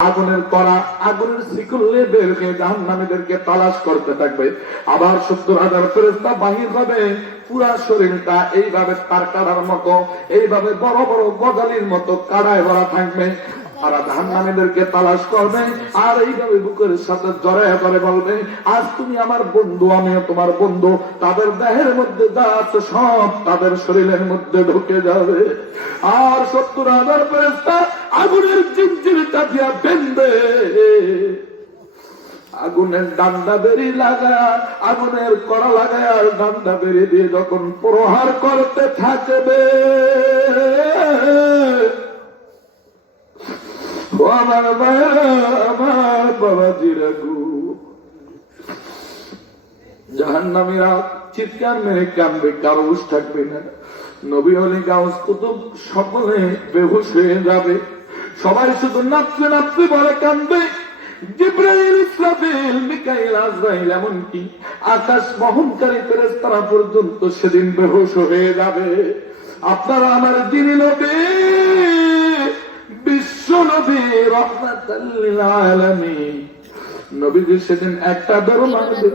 আগুনের করা আগুনের শিকলে বের হয়ে জাহান্নামীদেরকে তালাশ করতে থাকবে। আবার 70,000 ফেরেশতা বাহির হবে, পুরা শরীরটা এইভাবে তার কাটার মতো, এইভাবে বড় বড় গজালির মতো কাড়ায় ভরা থাকবে। তারা জাহান্নামীদেরকে তালাশ করবে আর এইভাবে বুকের সাথে জড়ায় করে বলবে, আজ তুমি আমার বন্ধু, আমিও তোমার বন্ধু। তাদের দেহের মধ্যে যা আছে সব তাদের শরীরের মধ্যে ঢুকে যাবে। আর 70,000 ফেরেশতা আগুনের জিঞ্জিরটা দিয়া বেঁধে আগুনের ডান্ডা বেরি লাগায়, আগুনের কড়া লাগায় আর ডান্ডা বেরি দিয়ে যখন প্রহার করতে থাকবে, আমার মায়েরা, আমার বাবাজিরা গো, জাহান্নামীরা চিৎকার মেরে কাঁদবে, কারো হুঁশ থাকবে না। নবী ওলি গাউস কুতুব সকলে বেহুশ হয়ে যাবে। সবাই শুধু নাচতে নাচতে বলে কাঁদবে। জিবরাইল, ইসরাফিল, মিকাইল, আজরাইল, এমনকি আকাশ বহনকারী ফেরেশতারা পর্যন্ত সেদিন বেহুশ হয়ে যাবে। আপনারা আমার যিনি নবী, বিশ্ব নবী, রাহমাতাল লিল আলামিন, নবীজি সেদিন একটা দৌড় মারবে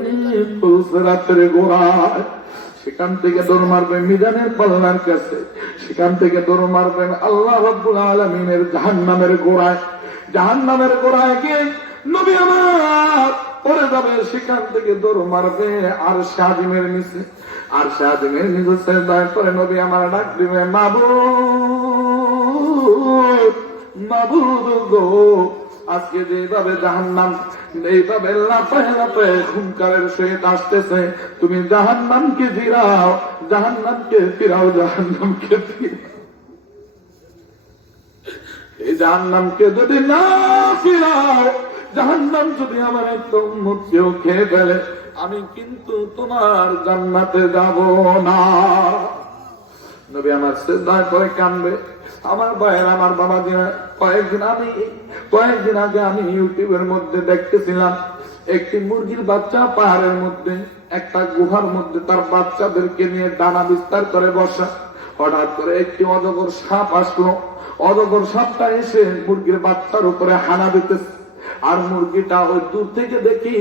ফুলসিরাতের গোড়ায়, সেখান থেকে দৌড় মারবে মিজানের পাল্লার কাছে, সেখান থেকে দৌড় মারবেন আল্লাহ রাব্বুল আলামিনের জাহান্নামের গোড়ায়। জাহান্নামের গোড়ায় গিয়ে নবী আমার পড়ে যাবে, সেখান থেকে দৌড় মারবে আর শাহিমের নিচে, আর শাহিমের নিচে সেজদায় পড়ে নবী আমার ডাক দিবে, মাবুদ, মাবুদ গো, আজকে যেভাবে জাহান্নাম এইভাবে লাফায় লাফায় হুঙ্কারের সহিত আসতেছে, তুমি জাহান্নামকে ফিরাও, জাহান্নামকে ফিরাও, জাহান্নামকে ফিরাও। এই জাহান্নামকে যদি না ফিরাও, জাহান্নাম যদি আমার একটা উম্মতকেও খেয়ে ফেলে, আমি কিন্তু তোমার জান্নাতে যাব না। নবী আমার সিজদায় পড়ে কাঁদবে। আমার ভাইয়ের, আমার বাবাজিরা, কয়েকদিন আগে আমি ইউটিউবের মধ্যে দেখতেছিলাম, একটি মুরগির বাচ্চা পাহাড়ের মধ্যে একটা গুহার মধ্যে তার বাচ্চাদেরকে নিয়ে ডানা বিস্তার করে বসা। হঠাৎ করে একটি অজগর সাপ আসলো। অজগর সাপটা এসে মুরগির বাচ্চার উপরে হানা দিতেছে। আর মুরগিটা ওই দূর থেকে দেখি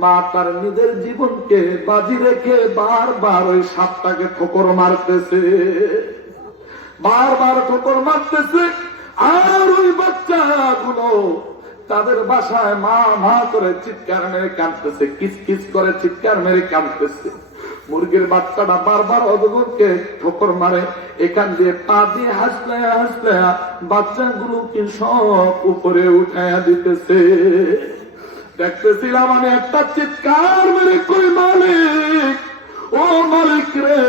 মা তার নিজের জীবনকে বাজি রেখে বারবার ওই সাপটাকে ঠোকর মারতেছে, বারবার ঠোকর মারতেছে। আর ওই বাচ্চাগুলো তাদের বাসায় মা মা করে চিৎকার মেরে কাঁদতেছে, কিচ কিচ করে চিৎকার মেরে কাঁদতেছে। মুরগির বাচ্চাটা বারবার অজগরকে ঠোকর মারে, এখান দিয়ে পা দিয়ে হাসলে হাসলে বাচ্চাগুলোকে সব উপরে উঠাইয়া দিতেছে। দেখতেছিলাম আমি, একটা চিৎকার মেরে, কই মালিক, ও মালিক রে,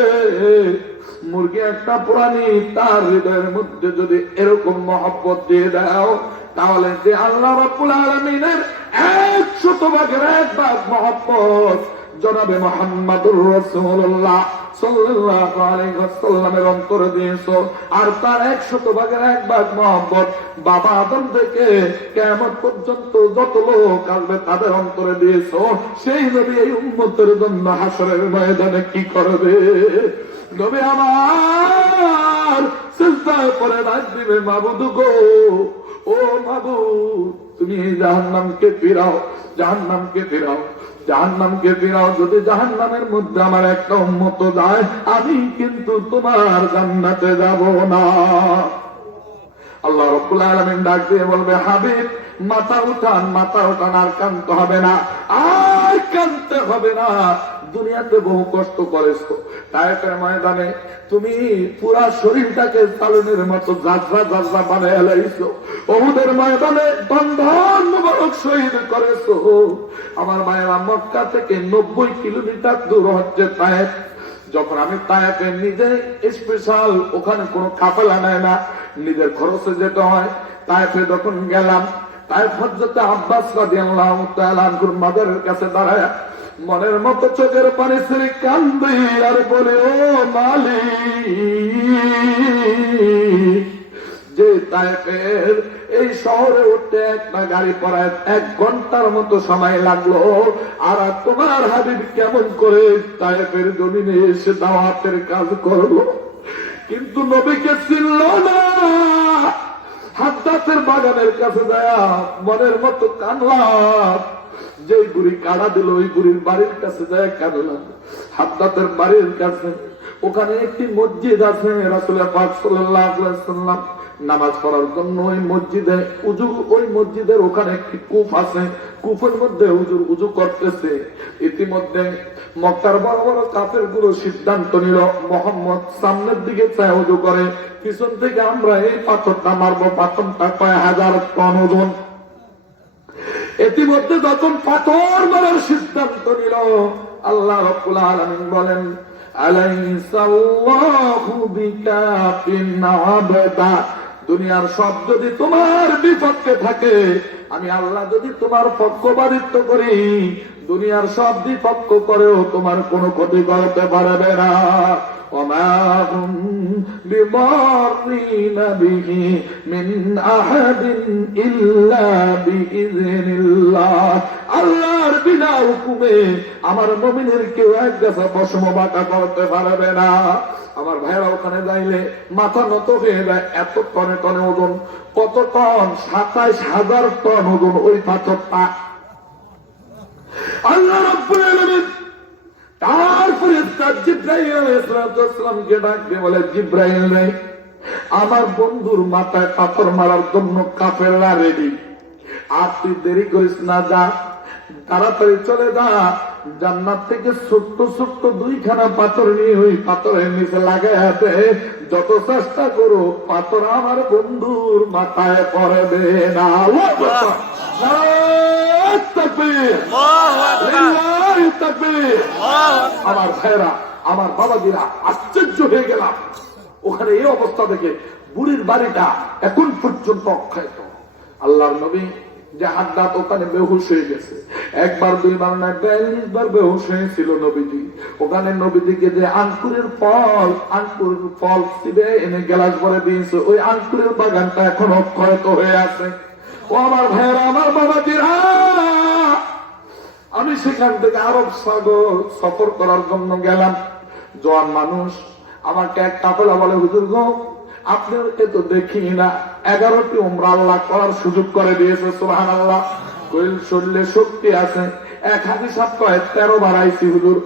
মুরগি একটা প্রাণী, তার হৃদয়ের মধ্যে যদি এরকম মহব্বত দিয়ে দাও, তাহলে যে আল্লাহ রাব্বুল আলামিনের 100 ভাগের 1 ভাগ মহব্বত জনাবে মুহাম্মদুর রাসূলুল্লাহ সাল্লাল্লাহু আলাইহি ওয়াসাল্লামের অন্তরে দিয়েছো, আর তার 100 ভাগের 1 ভাগ মহব্বত বাবা আদম থেকে কিয়ামত পর্যন্ত যত লোক আসবে তাদের অন্তরে দিয়েছো, সেই নবী এই উম্মতের জন্য হাসরের ময়দানে কি করবে? নবী আমার সিজদায় পড়ে ডাক দিবে, মাবুদ গো, ও মাবুদ, তুমি জাহান্নামকে ফিরাও, জাহান্নামকে ফিরাও, জাহান্নামকে ফিরাও। যদি জাহান্নামের মধ্যে আমার একটা উম্মত যায়, আমি কিন্তু তোমার জান্নাতে যাব না। আল্লাহ রাব্বুল আলামিন ডাক দিয়ে বলবে, হাবিব, মাথা উঠান, মাথা উঠান, আর কাঁদতে হবে না, আর কাঁদতে হবে না। দুনিয়াতে বহু কষ্ট করেছো, তায়েফের ময়দানে তুমি পুরা শরীরটাকে চালনের মতো যাত্রা যাত্রা বানিয়ে এলাইছো, উহুদের ময়দানে বন্ধন মুবারক শহীদ করেছো। আমার মায়েরা, মক্কা থেকে 90 কিলোমিটার দূর হচ্ছে তায়েফ। যখন আমি তায়েফে নিজে স্পেশাল, ওখানে কোনো কাফেলা নেয় না, নিজের খরচে যেতে হয়। তায়েফে যখন গেলাম, তায়েফ হযরত আব্বাস রাদিয়াল্লাহু তাআলা আনহুর মাজারের কাছে দাঁড়ায় মনের মতো চোখের পানি ছেড়ে কান্দে আর বলে, ও মালিক, যে তায়েফের এই শহরে উঠতে একটা গাড়ি পড়ায় 1 ঘন্টার মতো সময় লাগলো, আর তোমার হাবিব কেমন করে তায়েফের জমিনে এসে দাওয়াতের কাজ করলো, কিন্তু নবীকে চিনল না। হাদ্দাতের বাগানের কাছে যায় মনের মতো কানলাম। যে বুড়ি কাড়া দিল ওই বুড়ির বাড়ির কাছে যায় কানলাম। হাদ্দাতের বাড়ির কাছে ওখানে একটি মসজিদ আছে, রাসূল পাক সাল্লাল্লাহু আলাইহি ওয়াসাল্লাম নামাজ পড়ার জন্য ওই মসজিদে ওই মসজিদের ওখানে একটি কূপ আছে, কূপের মধ্যে হুজুর উজু করতেছে। ইতিমধ্যে মক্কার বড় বড় কাফের গুলো সিদ্ধান্ত নিল মুহাম্মদ সামনের দিকে চায় উজু করে, পিছন থেকে আমরা এই পাথরটা মারবো। পাথরটা কয় 1000 টন ওজন। ইতিমধ্যে যখন পাথর মারার সিদ্ধান্ত নিল, আল্লাহ রাব্বুল আলামিন বলেন আলাইসাল্লাহু বিকাফিন আবদা, দুনিয়ার সব যদি তোমার বিপক্ষে থাকে, আমি আল্লাহ যদি তোমার পক্ষপাতিত্ব করি, দুনিয়ার সব বিপক্ষ করেও তোমার কোনো ক্ষতি করতে পারবে না। ওমা হুম বিদাররিনা বিহি মিন আহাদিন ইল্লা বিইذনিল্লাহ, আল্লাহর বিনা হুকুমে আমার মুমিনের কেউ এক গাছা পশম বাঁকা করতে পারবে না। আমার ভাইরা ওখানে যাইলে মাথা নত হয়ে যায়, এত টনে টনে ওজন। কত টন? ২৭,০০০ টন ওজন ওই পাথরটা। আল্লাহ রাব্বুল আলামিন তারপরে জিবরাইল আলাইহিস সালামকে ডাক দিয়ে বলে, জিবরাইল রে, আমার বন্ধুর মাথায় পাথর মারার জন্য কাফেররা রেডি, আর তুই দেরি করিস না, যা তাড়াতাড়ি চলে যা, জান্নাত থেকে ছোট্ট ছোট্ট 2খানা পাথর নিয়ে ওই পাথরের নিচে লাগাই হাতে, যত চেষ্টা করো পাথর আমার বন্ধুর মাথায় পড়বে না। আমার ভাইরা, আমার বাবাজিরা, আশ্চর্য হয়ে গেলাম ওখানে এই অবস্থা দেখে। বুড়ির বাড়িটা এখন পর্যন্ত অক্ষত। আল্লাহর নবী যে হাদ্দাত ওখানে বেহুশ হয়ে গেছে, একবার দুইবার না 42 বার বেহুশ হয়েছিল নবীজি। ওখানে নবীজিকে যে আঙ্কুরের ফল সিবে এনে গ্লাস ভরে দিয়েছে, ওই আঙ্কুরের বাগানটা এখন অক্ষত হয়ে আছে। ও আমার ভাইয়েরা, আমার বাবাজিরা, আমি সেখান থেকে আরব সাগর সফর করার জন্য গেলাম। জওয়ান মানুষ আমাকে এক কাফেলা বলে, হুজুর গো, আপনাকে তো দেখি না, 11টি উমরা আল্লাহ করার সুযোগ করে দিয়েছে, সুবহানাল্লাহ। কইল শরীরে শক্তি আছে। এক হাদিস কয় 13 বার আইছি হুজুর,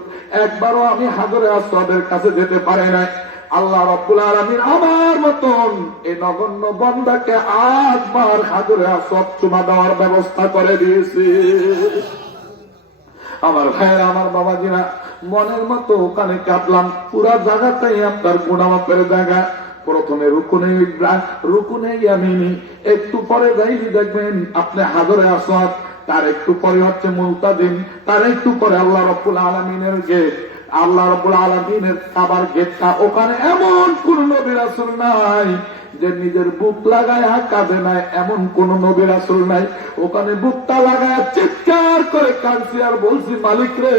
একবারও আমি হাজরে আসওয়াদের কাছে যেতে পারি নাই। আল্লাহ রাব্বুল আলামিন আমার মতন এই নগণ্য বান্দাকে 8 বার হাজরে আসওয়াদ চুমা দেওয়ার ব্যবস্থা করে দিয়েছে। আমার ভাইয়েরা, আমার বাবাজিরা, মনের মতো ওখানে কাঁদলাম। পুরা জায়গাটাই আপনার গুনামাপের জায়গা। প্রথমে রুকুনে ইয়ামিনি, একটু পরে যাইলি দেখবেন আপনি হাজরে আসওয়াদ, তার একটু পরে হচ্ছে মুলতাজিম, তার একটু পরে আল্লাহ রাব্বুল আলামিনের গেট। আল্লাহ রাব্বুল আলামিনের কাবার গেটটা, ওখানে এমন কোন নবী রাসূল নাই যে নিজের বুক লাগায় কাঁদে নাই, এমন কোন নবী রাসূল নাই। ওখানে বুকটা লাগায় চিৎকার করে কাঁদছি আর বলছি, মালিক রে,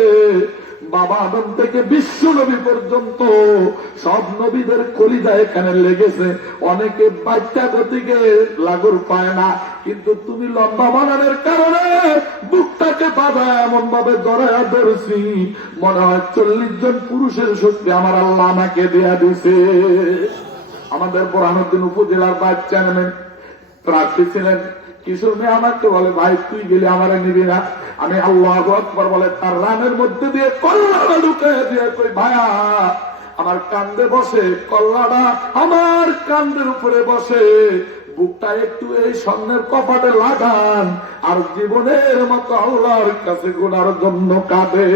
বাবা আদম থেকে বিশ্ব নবী পর্যন্ত সব নবীদের কলিজা এখানে লেগেছে। অনেকে বাচ্চা গতিকে লাগুর পায় না, কিন্তু তুমি লম্বা বানানোর কারণে বুকটাকে বাধা এমন ভাবে জড়ায় ধরেছি, মনে হয় 40 জন পুরুষের শক্তি আমার আল্লাহ আমাকে দেয়া দিছে। আমাদের বোরহানুদ্দিন উপজেলার ভাইস চেয়ারম্যান প্রার্থী ছিলেন, কিশোর মেয়ে আমাকে বলে, ভাই তুই গেলে আমারে নিবি না? আমি আল্লাহু আকবার বলে তার রানের মধ্যে দিয়ে কল্লাটা ঢুকিয়ে দিয়ে কই, ভাইয়া আমার কান্দে বসে, কল্লাটা আমার কান্দের উপরে বসে, বুকটা একটু এই স্বর্ণের কপাটে লাগান, আর জীবনের মতো আল্লাহর কাছে গুনার জন্য কাঁদে।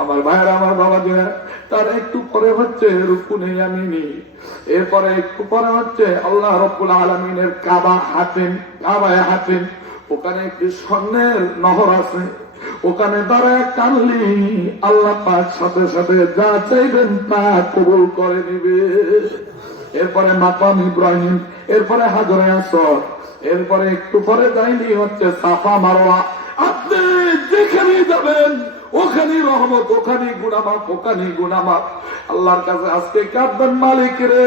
আমার ভাইয়েরা, আমার বাবাজিরা, তার একটু পরে হচ্ছে রুকুনে ইয়ামিনি, এরপরে একটু পরে হচ্ছে আল্লাহ রাব্বুল আলামিনের কাবায়ে হাতিম। ওখানে একটি স্বর্ণের নহর আছে, ওখানে দাঁড়ায় কানলি আল্লাহ পাক সাথে সাথে যা চাইবেন তা কবুল করে নিবে। এরপরে মাকাম ইব্রাহিম, এরপরে হাজরে আসওয়াদ, এরপরে একটু পরে যাইনি হচ্ছে সাফা মারওয়া। আপনি যেখানে যাবেন ওখানে রহমত, ওখানে গুনামাপ, ওখানে গুনামাপ। আল্লাহর কাছে আজকে কাঁদবেন, মালিক রে,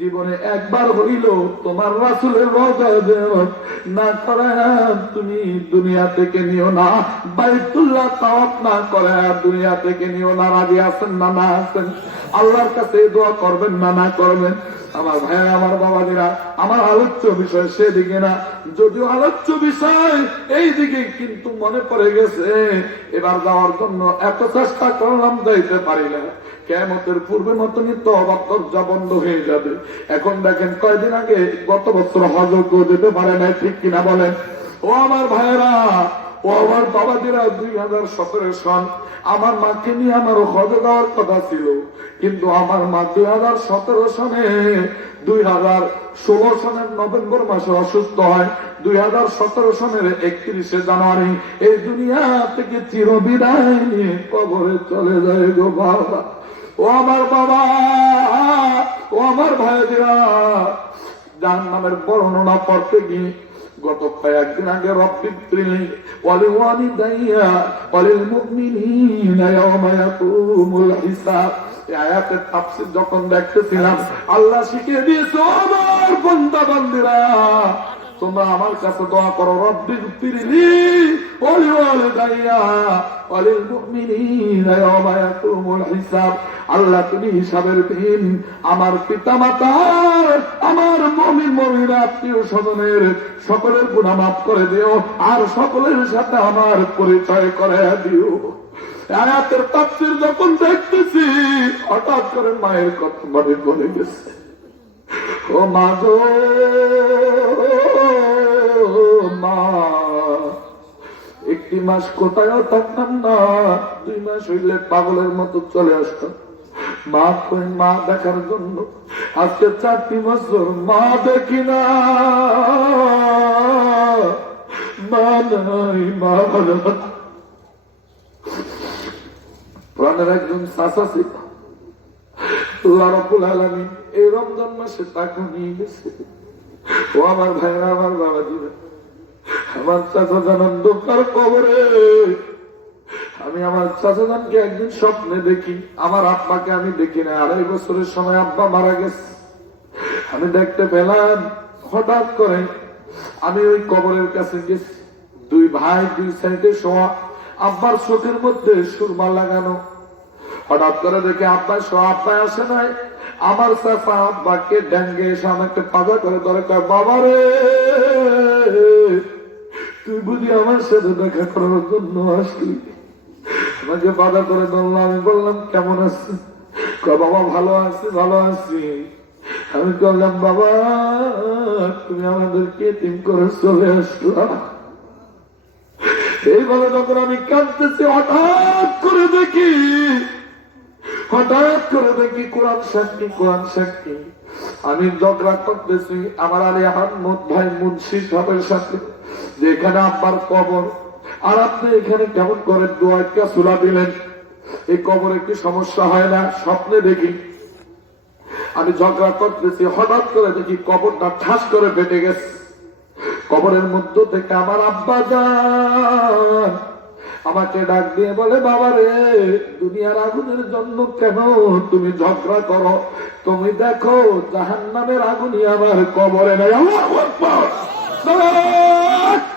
জীবনে একবার হইল তোমার রাসূলের রওজা জিয়ারত না করে তুমি দুনিয়া থেকে নিও না, বাইতুল্লাহ তাওয়াফ না করে দুনিয়া থেকে নিও না। রাজি আছেন না না আছেন? আল্লাহর কাছে দোয়া করবেন না না করবেন? আমার ভাইয়েরা, আমার বাবাদিরা, আমার আলোচ্য বিষয় সেদিকে না, যদিও আলোচ্য বিষয় এই দিকে, কিন্তু মনে পড়ে গেছে এবার যাওয়ার জন্য এত চেষ্টা করলাম, যাইতে পারি না। কিয়ামতের পূর্বে মতনই তওবা দরজা বন্ধ হয়ে যাবে। এখন দেখেন, কয়দিন আগে গত বছর হজ যেতে পারে না, ঠিক কিনা বলেন? ও আমার ভাইয়েরা, ও আমার বাবাদিরা, 2017 সন আমার মাকে নিয়ে আমার হজে যাওয়ার কথা ছিল, কিন্তু আমার মা 2017 সনে 2016 সনের নভেম্বর মাসে অসুস্থ হয়। 2017 সনের 31 জানুয়ারি এই দুনিয়া থেকে চিরবিদায় নিয়ে কবরে চলে যায় গো বাবা। ও আমার বাবা, ও আমার ভাইয়েরা, জাহান্নামের বর্ণনা পড়তে গিয়ে গত কয়েকদিন আগে রব্বিত্রিলি ওয়ালিওয়ালিদাইয়া ওয়ালিল মুমিনিনা ইয়াওমা ইয়াকুমুল হিসাব, এই আয়াতের তাফসীর যখন দেখতেছিলাম, আল্লাহ শিখিয়ে দিয়েছে, আমার বান্দা বান্দীরা, তোমরা আমার কাছে দোয়া করো, রব্বিত্রিলি ওয়ালিওয়ালিদাইয়া ওয়ালিল মুমিনিনা ইয়াওমা ইয়াকুমুল হিসাব। আল্লাহ, তুমি হিসাবের দিন আমার পিতা মাতা, আমার মুমিন মুমিনা আত্মীয় স্বজনের সকলের গুনাহ মাফ করে দিও, আর সকলের সাথে আমার পরিচয় করে দিও। আয়াতের তাফসীর যখন দেখতেছি, হঠাৎ করে মায়ের কথা মনে পড়ে গেছে। ও মা গো, মা, একটি মাস কোথায়ও থাকতাম না, 2 মাস হইলে পাগলের মতো চলে আসতাম মা কই, মা দেখার জন্য। আজকে 4টি বছর মা দেখি না, মা নাই, মা ভালো। প্রাণের একজন চাচা ছিল, আল্লাহ রাব্বুল আলামিন এই রমজান মাসে তাকে নিয়ে গেছে। ও আমার ভাইরা, আমার বাবাজিরা, আমার চাচা জান অন্ধকার কবরে। আমি আমার চাচাজানকে একদিন স্বপ্নে দেখি, আমার আব্বাকে আমি দেখি না। 2.5 বছরের সময় আব্বা মারা গেছে। আমি দেখতে পেলাম, হঠাৎ করে আমি ওই কবরের কাছে গেছি, 2 ভাই 2 সাইডে শোয়া, আব্বার চোখের মধ্যে সুরমা লাগানো। হঠাৎ করে দেখে আব্বা শোয়া, আব্বা আসে নাই। আমার চাচা আব্বাকে ড্যাঙ্গে এসে আমাকে পাজা করে ধরে, বাবা রে, তুই বুঝি আমার সাথে দেখা করার জন্য আসলি? আমাকে বাধা করে ধরলাম। আমি বললাম, কেমন আছি? বাবা, ভালো আছি, ভালো আছি। আমি বললাম, বাবা, তুমি আমাদেরকে এতিম করে চলে আসলা। এই বলে যখন আমি কাঁদতেছি, হঠাৎ করে দেখি কোরআন সাক্ষী, কোরআন সাক্ষী। আমি ঝগড়া করতেছি আমার আলী আহমদ ভাই মুন্সি সাহেবের সাথে, যে এখানে আব্বার কবর, আর আপনি এখানে কেমন করে দোয়াটা চুলা দিলেন? এই কবরে কি সমস্যা হয় না? স্বপ্নে দেখি আমি ঝগড়া করতেছি, হঠাৎ করে দেখি কবরটা ঠাস করে ফেটে গেছে। কবরের মধ্য থেকে আমার আব্বা জান আমাকে ডাক দিয়ে বলে, বাবা রে, দুনিয়ার আগুনের জন্য কেন তুমি ঝগড়া করো? তুমি দেখো জাহান্নামের আগুনই আমার কবরে নাই। আল্লাহু আকবার,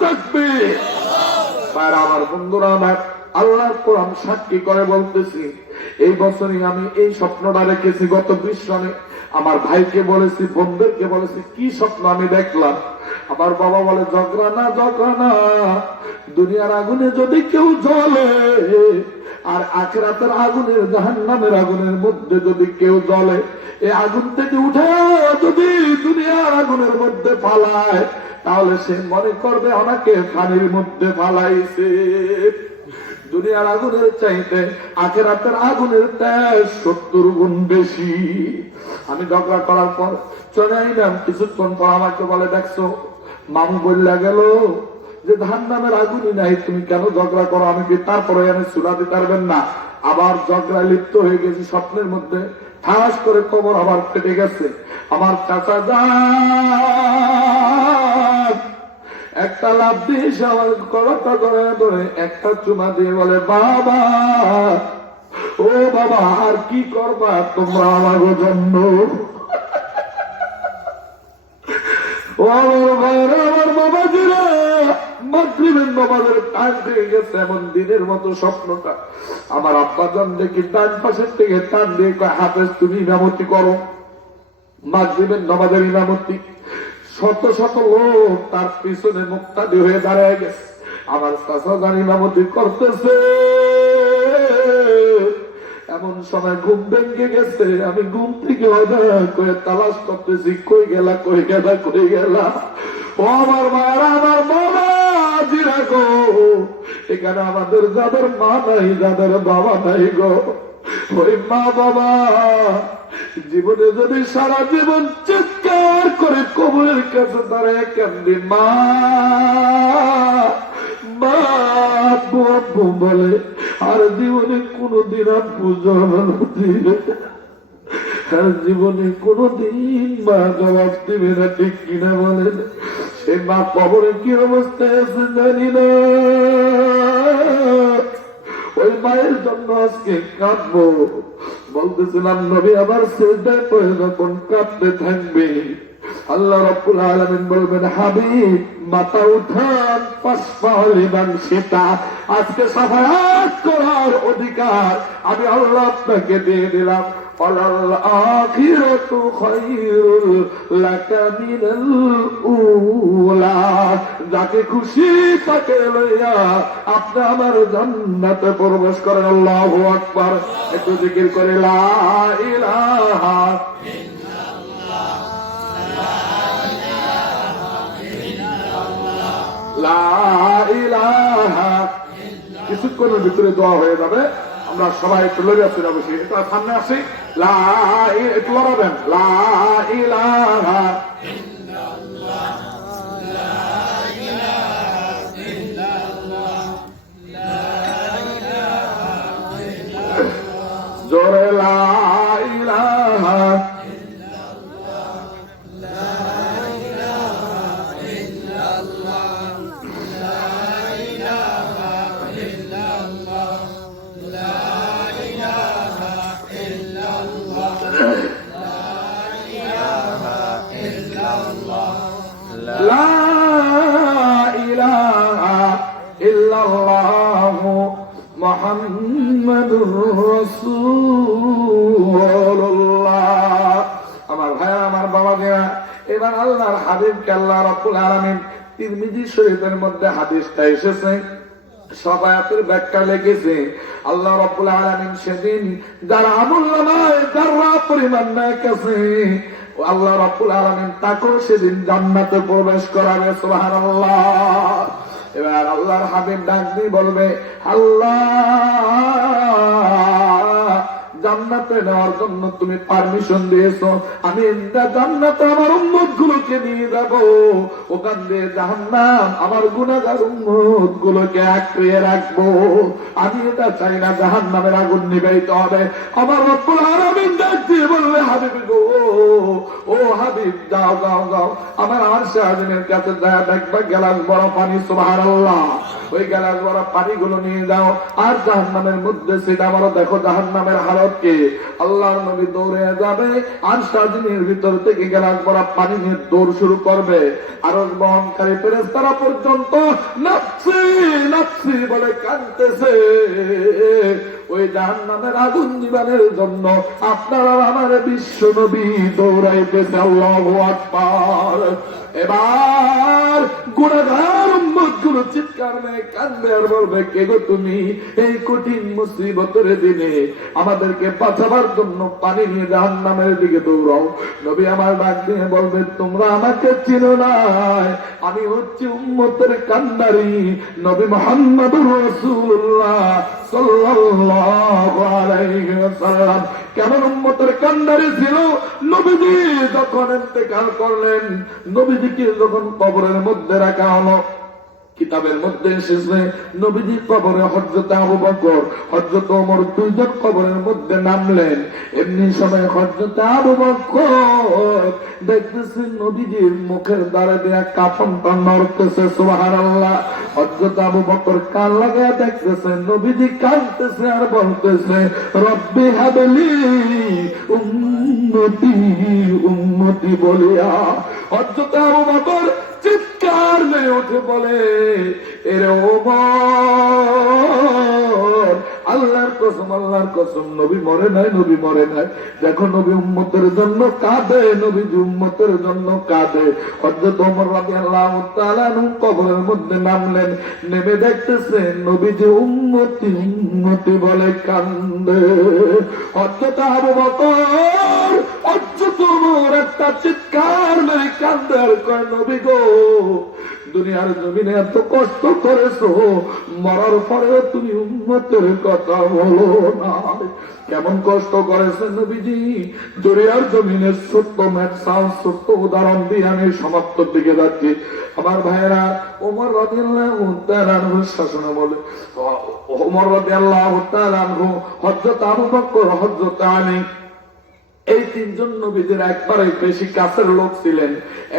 তাকবীর। আমার বন্ধুরা, আমার আল্লাহর কোরআন সাক্ষী করে বলতেছি, এই বছরই আমি এই স্বপ্নটা রেখেছি। গত 20 সনে আমার ভাইকে বলেছি, বোনদেরকে বলেছি, কি স্বপ্ন আমি দেখলাম। আমার বাবা বলে, ঝগড়া না, ঝগড়া না, দুনিয়ার আগুনে যদি কেউ জ্বলে, আর আখিরাতের আগুনের, জাহান্নামের আগুনের মধ্যে যদি কেউ জ্বলে, এই আগুন থেকে উঠে যদি দুনিয়ার আগুনের মধ্যে ফালায়, তাহলে সে মনে করবে ওনাকে পানির মধ্যে ফালাইছে। দুনিয়ার আগুনের চাইতে আখিরাতের আগুনের তেজ 70 গুণ বেশি। আমি ঝগড়া করার পর চলে আইলাম। কিছুক্ষণ পর আমাকে বলে, দেখছো, মামু বললা গেল যে জাহান্নামের আগুনই নাই, তুমি কেন ঝগড়া করো? আমি কি তারপরে এনে চুলা দিতে পারবেন না? আবার ঝগড়া লিপ্ত হয়ে গেছি। স্বপ্নের মধ্যে ঠাস করে কবর আবার ফেটে গেছে। আমার চাচা যান একটা লাভ দিয়ে আমার কলাটা ধরে ধরে একটা চুমা দিয়ে বলে, বাবা, ও বাবা, আর কি করবা তোমরা আমার জন্য? ও আমার ভাইরা, আমার বাবাজিরা, মাগরিবের নামাজের টাইম হয়ে গেছে, এমন দিনের মতো স্বপ্নটা। আমার আব্বা জান দেখি ডান পাশের থেকে টান দিয়ে কয়, হাফেজ তুমি ইমামতি করো। মাগরিবের নামাজের ইমামতি, শত শত লোক তার পিছনে মুক্তাদি হয়ে দাঁড়ায় গেছে। আমার চাচা যান ইমামতি করতেছে, এমন সময় ঘুম ভেঙে গেছে। আমি ঘুম থেকে করে তালাশ করতেছি, কই গেলা কই গেলা কই গেলা। ও আমার মায়েরা, আমার বাবা জিরা গো, এখানে আমাদের যাদের মা নাই, যাদের বাবা নাই গো, ওই মা বাবা জীবনে যদি সারা জীবন চিৎকার করে কবরের কাছে দাঁড়ায় কান্দি মা মা আব্বু আব্বু বলে, আর জীবনে কোনদিন আব্বু জবাব দিবে, আর জীবনে কোনদিন মা জবাব দিবে না, ঠিক কিনা বলেন? সে মা কবরে কি অবস্থায় আছে জানি না। ওই মায়ের জন্য আজকে কাঁদবো। বলতেছিলাম নবী আবার সিজদায় পড়ে যখন কাঁদতে থাকবে, আল্লাহ রাব্বুল আলামিন বলবেন, হাবিব মাথা উঠান, পাশপালিমান সেটা আজকে সাফায়াত করার অধিকার আমি আল্লাহ আপনাকে দিয়ে দিলাম। ওয়ালাল আখিরাতু খায়রুল লাকা মিনাল উলা, যাকে খুশি তাকে লইয়া আপনি আমার জান্নাতে প্রবেশ করেন। আল্লাহু আকবার। একটু জিকির করে লা ইলাহা লা ইলাহা। কিছুক্ষণের ভিতরে দোয়া হয়ে যাবে, আমরা সবাই একটু লড়ে আসতে যাবো। এটা সামনে আসি, লা একটু লড়াবেন, লা ইলাহা জোরে লা ইলাহা মুহাম্মাদুর রাসূলুল্লাহ। আমার ভাই, আমার বাবা দেয়া, এবার আল্লাহর হাবিবকে আল্লাহ রাব্বুল আলামিন তিরমিজি শরীফের মধ্যে হাদিসটা এসেছে, সবায়াতের ব্যাখ্যা লেগেছে। আল্লাহ রাব্বুল আলামিন সেদিন যারা আমলনামায় যারা পরিমাণ নেয় কাছে, আল্লাহ রাব্বুল আলামিন তাকেও সেদিন জান্নাতে প্রবেশ করাবে। সুবহানাল্লাহ। এবার আল্লাহর হাবিব ডাক দিয়ে বলবে, আল্লাহ জান্নাতে নেওয়ার জন্য তুমি পারমিশন দিয়েছো, আমি জান্নাতে আমার উম্মত গুলোকে নিয়ে যাব, ওখান দিয়ে জাহান্নাম আমার গুনাহগার উম্মত গুলোকে আঁকড়িয়ে রাখবো। আমি এটা চাই না জাহান্নামের আগুন নিবাইতে হবে। আমার রব্বুল আলামিন ডাক দিয়ে বলবে, হাবিব গো, ও হাবিব যাও যাও যাও, আমার আরশে আজিমের কাছে যায় দেখবা গ্লাস বড় পানি। সুবহানাল্লাহ। ওই গ্লাস বড় পানিগুলো নিয়ে যাও, আর জাহান্নামের মধ্যে সেটা আমারও দেখো জাহান্নামের হালত কে। আল্লাহর নবী দৌড়ে যাবে, আরশে আজিমের ভিতর থেকে গ্লাস বড় পানি নিয়ে দৌড় শুরু করবে। আরশ বহনকারী ফেরেশতারা পর্যন্ত নাফসি নাফসি বলে কাঁদতেছে। ওই জাহান্নামের আগুন নিবানের জন্য আপনারা আমার বিশ্ব নবী দৌড়াইতেছে। আল্লাহু আকবার। এবার গুনাহগার উম্মত গুলো চিৎকার মেরে কাঁদবে আর বলবে, কে গো তুমি? এই কঠিন মুসিবতের দিনে আমাদেরকে বাঁচাবার জন্য পানি নিয়ে জাহান্নামের দিকে দৌড়াও। নবী আমার ডাক দিয়ে বলবে, তোমরা আমাকে চিনো না, আমি হচ্ছি উম্মতের কান্ডারি নবী মুহাম্মদুর রাসূলুল্লাহ সাল্লাল্লাহু আলাইহি ওয়াসাল্লাম। কেমন উম্মতের কান্ডারি ছিল? নবীজি যখন ইন্তেকাল করলেন, নবীজিকে যখন কবরের মধ্যে রাখা হলো, কিতাবের মধ্যে এসেছে নবীজি কবরে হযরত আবু বকর, হযরত ওমর দুইজন কবরের মধ্যে নামলেন। এমনি সময় হযরত আবু বকর দেখতেছেন নবীজির মুখের দ্বারা দেয়া কাফনটা নড়তেছে। সুবহানাল্লাহ। হযরত আবু বকর কান লাগায় দেখতেছেন নবীজি কাঁদতেছে আর বলতেছে, রব্বি হাবলি উম্মতি উম্মতি বলিয়া। হযরত আবু বকর চিৎকার মেরে উঠে বলে, এরে ওমর, আল্লাহর কসম আল্লাহর কসম, নবী মরে নাই, নবী মরে নাই। দেখো নবী উম্মতের জন্য কাঁদে, নবীজি উম্মতের জন্য কাঁদে। হযরত ওমর রাদিয়াল্লাহু তাআলা কবরের মধ্যে নামলেন, নেমে দেখতেছেন নবীজি উম্মতি উম্মতি বলে কান্দে। হযরত আবু বকর, হযরত ওমর একটা চিৎকার মেরে কান্দে আর কয়, নবী গো, দুনিয়ার জমিনে এত কষ্ট করেছো, মরার পরেও তুমি উম্মতের কথা বলো না। কেমন কষ্ট করেছেন নবীজি। দুনিয়ার জমিনের ছোট্ট ম্যাটসাল ছোট্ট উদাহরণ দিয়ে আমি সমাপ্তর দিকে যাচ্ছি। আমার ভাইয়েরা, ওমর রাদিয়াল্লাহু তাআলা আনহু শাসনে বলে, ওমর রাদিয়াল্লাহু তাআলা আনহু, হযরত আবু বকর, হযরত আলী, এই তিনজন নবীদের একবারে বেশি কাছের লোক ছিলেন।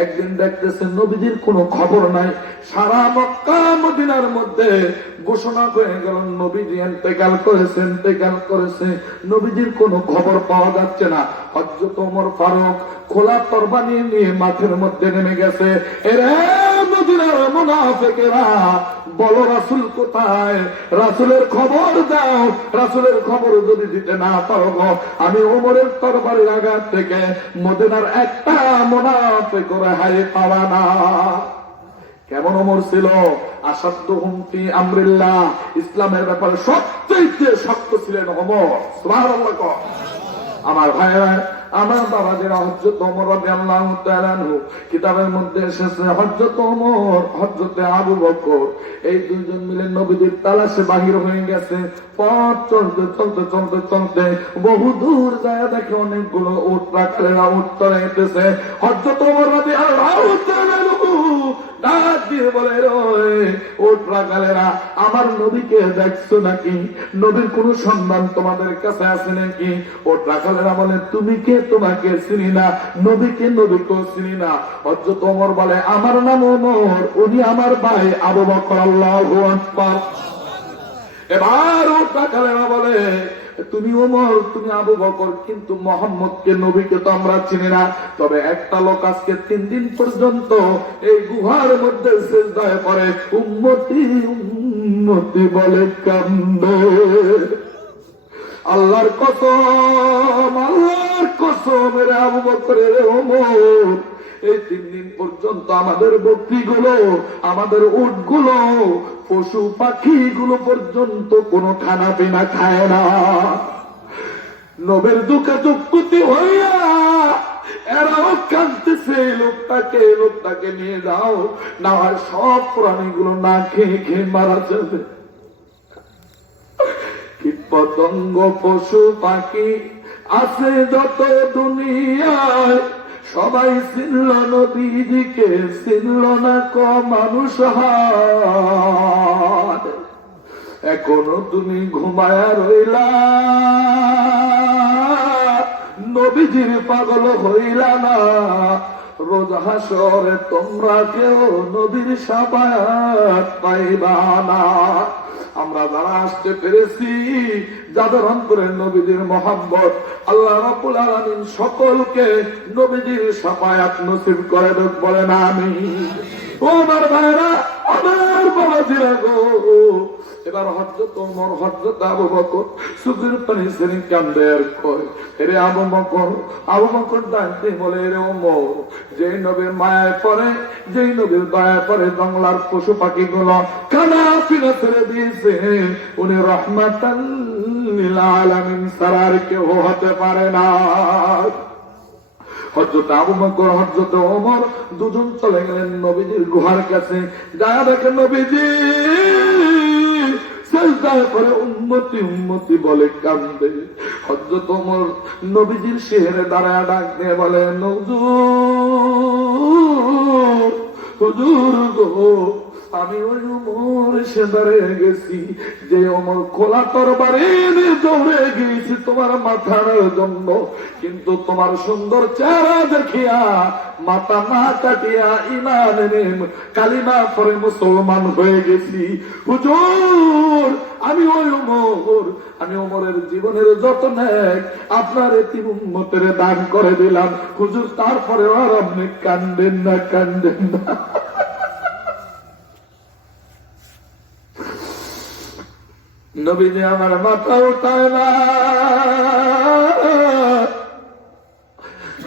একদিন দেখতেছেন নবীজির কোনো খবর নাই। সারা মক্কা মদিনার মধ্যে ঘোষণা হয়ে গেল নবীজি ইন্তেকাল করেছে। নবীজির কোনো খবর পাওয়া যাচ্ছে না। হযরত ওমর ফারুক খোলা তরবারি নিয়ে মাঠের মধ্যে নেমে গেছে। এরে মদিনার মুনাফিকেরা, বলো রাসূল কোথায়? রাসূলের খবর দাও। রাসূলের খবর যদি দিতে না পারো, আমি ওমরের তরবারির আঘাত থেকে মদিনার একটা মুনাফিক রেহাই পাওয়া না। কেমন ওমর ছিল? আসাদুহুম ফি আমরিল্লাহ, ইসলামের ব্যাপারে সবচেয়ে শক্ত ছিলেন ওমর। সুবহানাল্লাহ। আমার ভাইরা, আমার বাবাদের, হযরত ওমর রাদিয়াল্লাহু তাআলা আনহু কিতাবের মধ্যে এসেছে, হযরত ওমর, হযরত আবু বকর, এই দুইজন মিলে নবীদের তালাশে বাহির হয়ে গেছে। পথ চলতে চলতে চলতে চলতে বহু দূর যায়, দেখে অনেকগুলো উট রাখালেরা উট চড়াইতেছে। হযরত ওমর রাদিয়াল্লাহু তাআলা আনহু ডাক দিয়ে বলে, উট রাখালেরা, আমার নবীকে দেখছো নাকি? নবীর কোন সন্ধান তোমাদের কাছে আছে নাকি? উট রাখালেরা বলে, তুমি কে? তোমাকে চিনি না। নবীকে? নবীকেও চিনি না। হযরত ওমর বলে, আমার নাম ওমর, উনি আমার ভাই আবু বকর। আল্লাহু আকবার। এবার উট রাখালেরা বলে, তুমি ওমর, তুমি আবু বকর, কিন্তু মোহাম্মদকে, নবীকে তো আমরা চিনি না। তবে একটা লোক আজকে 3 দিন পর্যন্ত এই গুহার মধ্যে সিজদায় পড়ে উম্মতি উম্মতি বলে কান্দে। আল্লাহর কসম, আল্লাহর কসম, রে আবু বকর, রে ওমর, এই 3 দিন পর্যন্ত আমাদের বকরিগুলো, আমাদের উটগুলো, পশু পাখিগুলো পর্যন্ত কোনো খানা পিনা খায় না। নবীর দুঃখে দুঃখতি হইয়া এরাও কাঁদতেছে, লোকটাকে নিয়ে যাও, না হয় সব প্রাণীগুলো না খেয়ে খেয়ে মারা যাবে। কীট পতঙ্গ পশু পাখি আছে যত দুনিয়ায়, সবাই চিনল নবীজিকে, চিনল না ক মানুষ হাত। এখনো তুমি ঘুমায়া রইলা, নবীজির পাগল হইলা না। রোজ হাসরে তোমরা কেউ নবীর শাফায়াত পাইবা না। আমরা যারা আসতে পেরেছি, যাদের অন্তরে নবীজির মহব্বত, আল্লাহ রাব্বুল আলামিন সকলকে নবীজির শাফায়াত নসিব করে দেন, বলেন আমিন। ও আমার ভাইরা, আমার বাবাজিরা গো, এবার হযরত ওমর, হযরত আবু বকর চোখের পানি ছেড়ে কান্দে আর কয়, রে আবু বকর। আবু বকর ডাকতে বলে, রে ওমর, যেই নবীর মায়ায় পড়ে, যেই নবীর দয়ায় পড়ে বাংলার পশু পাখি গুলো খানা পিনা ছেড়ে দিয়েছে, উনি রাহমাতাল লিল আলামিন ছাড়া আর কেউ হতে পারে না। হযরত আবু বকর, হযরত ওমর দুজন চলে গেলেন নবীজির গুহার কাছে। যা দেখেন নবীজি সিজদায় পড়ে উম্মতি উম্মতি বলে কান্দে। হযরত ওমর নবীজির শিহরে দাঁড়ায় ডাক দিয়ে বলে, হুজুর, হুজুর গো, আমি ওই ওমর এসে দাঁড়িয়ে গেছি, যে ওমর খোলা তরবারি নিয়ে দৌড়ে গিয়েছি তোমার মাথার জন্য, কিন্তু তোমার সুন্দর চেহারা দেখিয়া মাথা না কাটিয়া ঈমান এনে কালিমা পড়ে মুসলমান হয়ে গেছি। হুজুর, আমি ওই ওমর, আমি ওমরের জীবনের যত নেক আপনার এতিম উম্মতের দান করে দিলাম। হুজুর, তারপরে আর আপনি কান্দেন না, কান্দেন না। নবীজি আমার মাথা উঠায় না।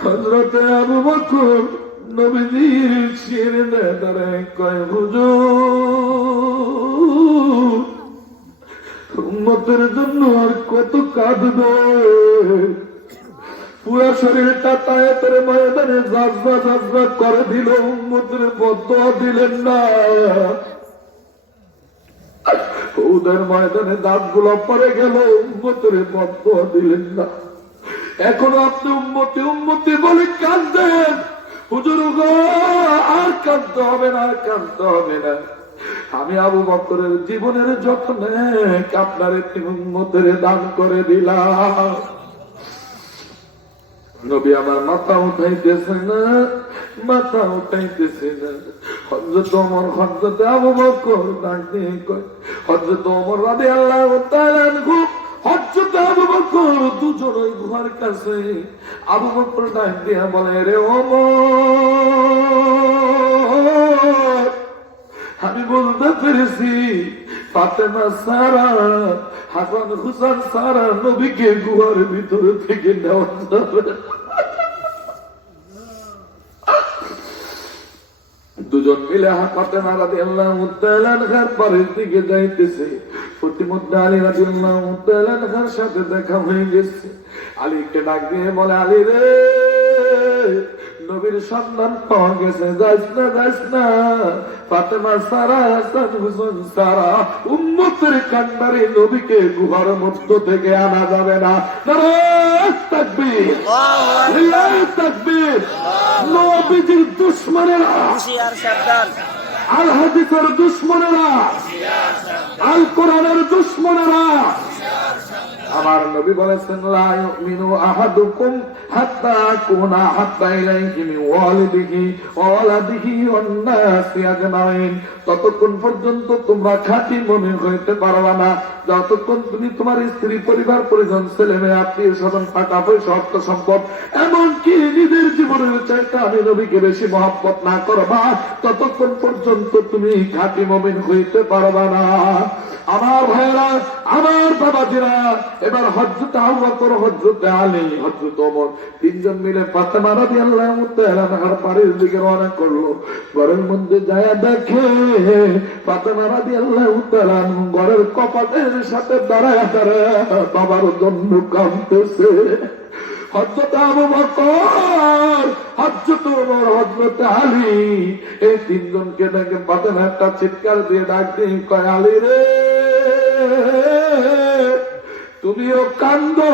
হযরতে আবু বকর নবীজির শিরনে দাঁড়ায় কয়, হুজুর উম্মতের জন্য আর কত কাঁদবে? পুরা শরীরটা তায়েফের ময়দানে জাজবা জাজবা করে দিল, উম্মতের বদদোয়া দিলেন না। ওদের ময়দানে দাঁতগুলো পড়ে গেল, উম্মতের বদদোয়া দিলেন না। এখনো আপনি উম্মতি উম্মতি বলে কাঁদবেন। হুজুর গো আর কাঁদতে হবে না, আর কাঁদতে হবে না। আমি আবু বকরের জীবনের যত্নে আপনার একটি উম্মতের দান করে দিলাম। নবী আমার মাথা উঠাইতেছে না, মাথা উঠাইতেছে না। হযরত ওমর হযরত আবু বকর ডাক দিয়ে কয়, হযরত ওমর রাদিয়াল্লাহু তাআলা আনহু হযরত আবু বকর দুজন ওই গুহার কাছে। আবু বকর ডাক দিয়ে বলে, রে ওমর আমি বলতে পেরেছি ফাতেমা সারা হাসান হুসান সারা নবীকে গুহার ভিতরে থেকে নেওয়া যাবে। দুজন মিলে ফাতেমা রাদিয়াল্লাহু তাআলা আনহার পারের দিকে যাইতেছে। প্রতিমধ্যে আলী রাদিয়াল্লাহু তাআলা আনহার সাথে দেখা হয়ে গেছে। আলীকে ডাক দিয়ে বলে, আলী রে নবীর সন্ধান পাওয়া গেছে, যাইস না যাইস না। ফাতেমা সারা হাসান হুসেন সারা উম্মতের কান্ডারে নবীকে গুহার মধ্য থেকে আনা যাবে না। নারায়ে তাকবীর, আল্লাহু তাকবীর। নবীজির দুশমনেরা, আল হাদিসের দুশমনেরা, আল কোরআনের দুশমনেরা, আমার নবী বলেছেন, লা ইউমিনু আহাদুকুম হাত্তা আকুনা হাত্তা ইলাইহি মিন ওয়ালিদিহি ওয়া ওয়ালাদিহি ওয়ান নাসি আজমাইন। ততক্ষণ পর্যন্ত তোমরা খাঁটি মুমিন হইতে পারবা না যতক্ষণ তুমি তোমার স্ত্রী, পরিবার, পরিজন, ছেলে মেয়ে, আত্মীয় স্বজন, টাকা পয়সা, অর্থ সম্পদ, এমনকি নিজের জীবনের চাইতে আমি নবীকে বেশি মহব্বত না করবা, ততক্ষণ পর্যন্ত তুমি খাঁটি মুমিন হইতে পারবা না। আমার ভাইরা, আমার বাবাজিরা, এবার হযরত আবু বকর, হযরত আলী, হযরত ওমর তিনজন মিলে ফাতেমা রাদিয়াল্লাহু তাআলা আনহার বাড়ির দিকে রওনা করলো। ঘরের মধ্যে যায় দেখে ফাতেমা রাদিয়াল্লাহু তাআলা ঘরের কপাটের সাথে দাঁড়ায় দাঁড়ায় বাবার জন্য কাঁদতেছে। হযরত আবু বকর, হযরত ওমর, হযরত আলী এই তিনজনকে দেখে ফাতেমা একটা চিৎকার দিয়ে ডাক দিয়ে কয়, আলী রে তুমিও কান্দো,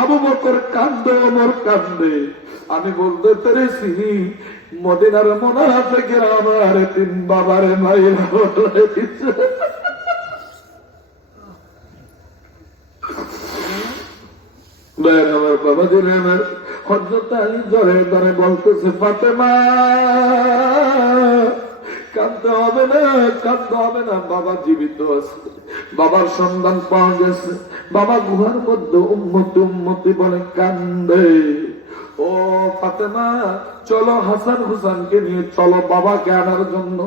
আবু বকর কান্দো, ওমর কান্দে। আমি বলতে পেরেছি মদিনার মুনাফিকরা আমার তিন বাবারে মাইরা বলে দিচ্ছে। আমার বাবা দিলে আমার হযরত আলী জোরে ধরে বলতেছে, ফাতেমা কাঁদতে হবে না, কাঁদতে হবে না, বাবা জীবিত আছে, বাবার সন্ধান পাওয়া গেছে, বাবা গুহার মধ্যে উম্মতি উম্মতি বলে কান্দে। ও ফাতেমা চলো হাসান হুসানকে নিয়ে চলো বাবাকে আনার জন্য।